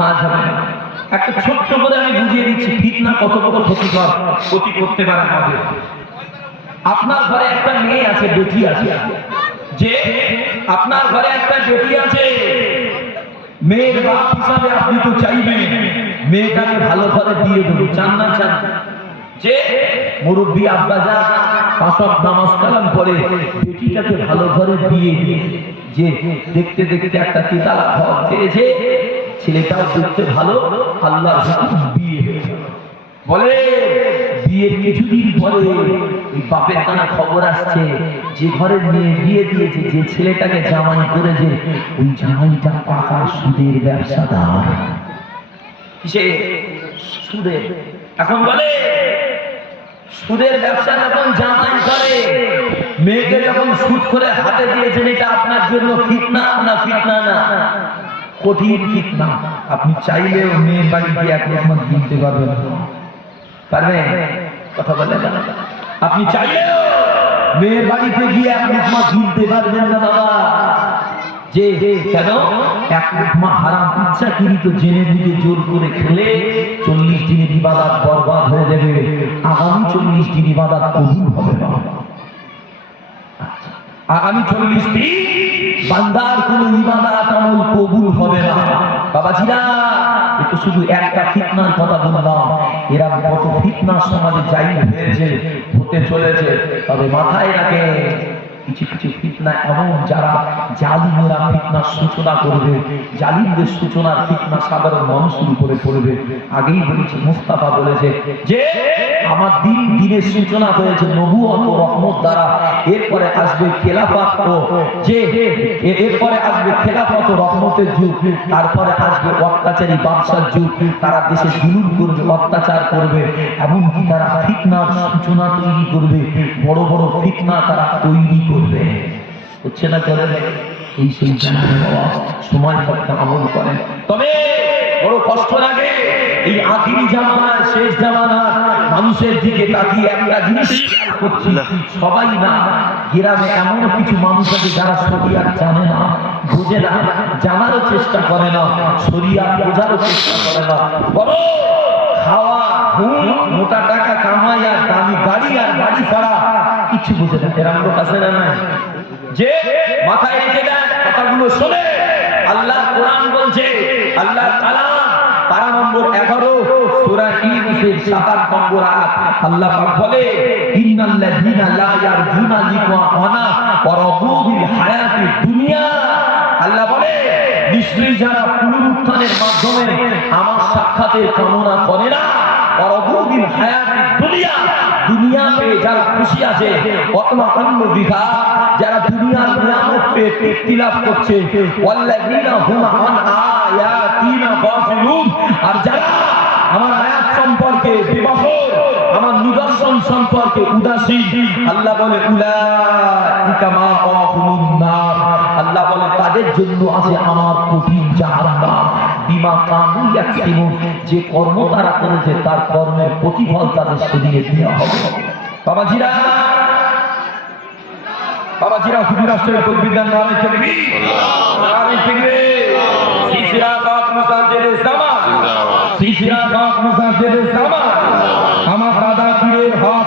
কাজ হবে না। একটা ছোট্ট করে আমি বুঝিয়ে দিচ্ছি ফিতনা কত বড় ক্ষতিকর, ক্ষতি করতে পারে আমাদের। আপনার ঘরে একটা মেয়ে আছে, বেটি আছে, যে আপনার ঘরে একটা বেটি আছে, মেয়ের বাপ হিসাবে আপনি তো চাইবেন মেয়েটাকে ভালো ঘরে দিয়ে দেবেন, চান না চান? যে মুরব্বী আব্বাজান পাঁচ ওয়াক্ত নামাজ কালাম পড়ে বেটিটাকে ভালো ঘরে দিয়ে যে দেখতে দেখতে একটা তিতালা ঘর পেয়েছে, ছেলেটাও দেখতে ভালো, আল্লাহর হুকুম বিয়ে বলে। বিয়ের কিছুদিন পরে ওই বাপের কানে খবর আসছে যে ঘরের মেয়ে বিয়ে দিয়েছে, যে ছেলেটাকে জামাই করেছে, ওই জামাইটা পাকা সুদের ব্যবসাদার। কিসে? সুদের। এখন বলে সুদের ব্যবসা যখন জামাই করে, মেয়েকে যখন সুদ করে হাতে দিয়েছেন, এটা আপনার জন্য ফিতনা না? ফিতনা না, কঠিন ফিতনা। আপনি চাইলেও মেয়ের বাড়ি গিয়ে এক রকম কিনতে পারবেন না। পারবেন? কথা বলে না। আপনি চাইলেও মেয়ের বাড়িতে গিয়ে এক রকম কিনতে পারবেন না বাবা। যে কেন? এক রকমা হারাম ইচ্ছাকৃত জেনে বুঝে জোর করে খেলে 40 দিনের ইবাদত বরবাদ হয়ে যাবে। আগামী 40 দিন ইবাদত কবুল হবে না। আগামী 40 দিন বান্দার কোন ইবাদত আমল কবুল হবে না। বাবাজিরা, এটা শুধু একটা ফিতনার কথা বললাম, এরা কত ফিতনা সমাজে যাই হয়েছে, হতে চলেছে। তবে মাথায় রাখে কিছু কিছু ফিতনা এমন, যারা জালিমেরা ফিতনার সূচনা করবে, জালিমদের সূচনার ফিতনা সাধারণ মানুষের উপরে পড়বে। আগেই বলেছি, মুস্তাফা বলেছে যে আমার দিনের সূচনা হয়েছে নবুয়ত ও রহমত দ্বারা, এরপরে আসবে খেলাফত ও এরপরে আসবে খেলাফত ও রহমতের যুগ, তারপরে আসবে অত্যাচারী বাদশার যুগ। তারা দেশে জুলুম করবে, অত্যাচার করবে, এমনকি তারা ফিতনার সূচনা তৈরি করবে, বড় বড় ফিতনা তারা তৈরি করবে। হচ্ছে না? করে এই সেই সময় থাকতে আমল করেন। তবে বড় কষ্ট লাগে এই আখিরি জামানা শেষ জামানা মানুষের দিকে তাকিয়ে একটা জিনিস খেয়াল করছি সবাই না গ্রামে এমন কিছু মানুষ আছে যারা শরিয়াত জানে না বোঝে না জানারও চেষ্টা করে না শরিয়াত বোঝারও চেষ্টা করে না বড় খাওয়া ঘুম মোটা টাকা কামাই আর দামি গাড়ি আর বাড়ি ছাড়া কিছু বুঝে না এরকম লোক আছে না যে মাথায় রেখে দেন কথাগুলো শোনে আল্লাহ কোরআন বলছে আল্লাহ কালাম পারা নম্বর 11 সূরা ইউনূসের 7 নম্বর আয়াত আল্লাহ পাক বলে ইন্নাল্লাযীনা লা ইয়ারজুনা লিকাআনা ওয়া রাদু বিল হায়াতিদ দুনিয়া আল্লাহ বলে নিশ্চয়ই যারা পুনরুত্থানের মাধ্যমে আমার সাক্ষাতের কামনা করে না ওয়া রাদু বিল হায়াতিদ দুনিয়া দুনিয়াতে যারা খুশি আছে অথবা অন্য বিঘা যারা দুনিয়ার নিয়ামত পেয়ে তৃপ্তি লাভ করছে ওয়াল্লাযীনা হুম আন আয়াতিনা গাফিলুন আর যারা আমার আয়াত সম্পর্কে বিবহর আমার নিদর্শন সম্পর্কে উদাসীন আল্লাহ বলে উলাইকা মাআহুমুন নার আল্লাহ বলে তাদের জন্য আছে আমার কঠিন জাহান্নাম বিমা কানু ইয়াকসিবুন যে কর্ম তারা করেছে তার কর্মের প্রতিফল তাদের সেদিনে দেওয়া হবে বাবাজিরা হুজুর রাষ্ট্রের তকবীরদার নামে চলবি নামে চলবে সিসরা পাক মুসাদ্দেদের জামা জিন্দাবাদ সিসরা পাক মুসাদ্দেদের জামা আমার দাদা পীরের হক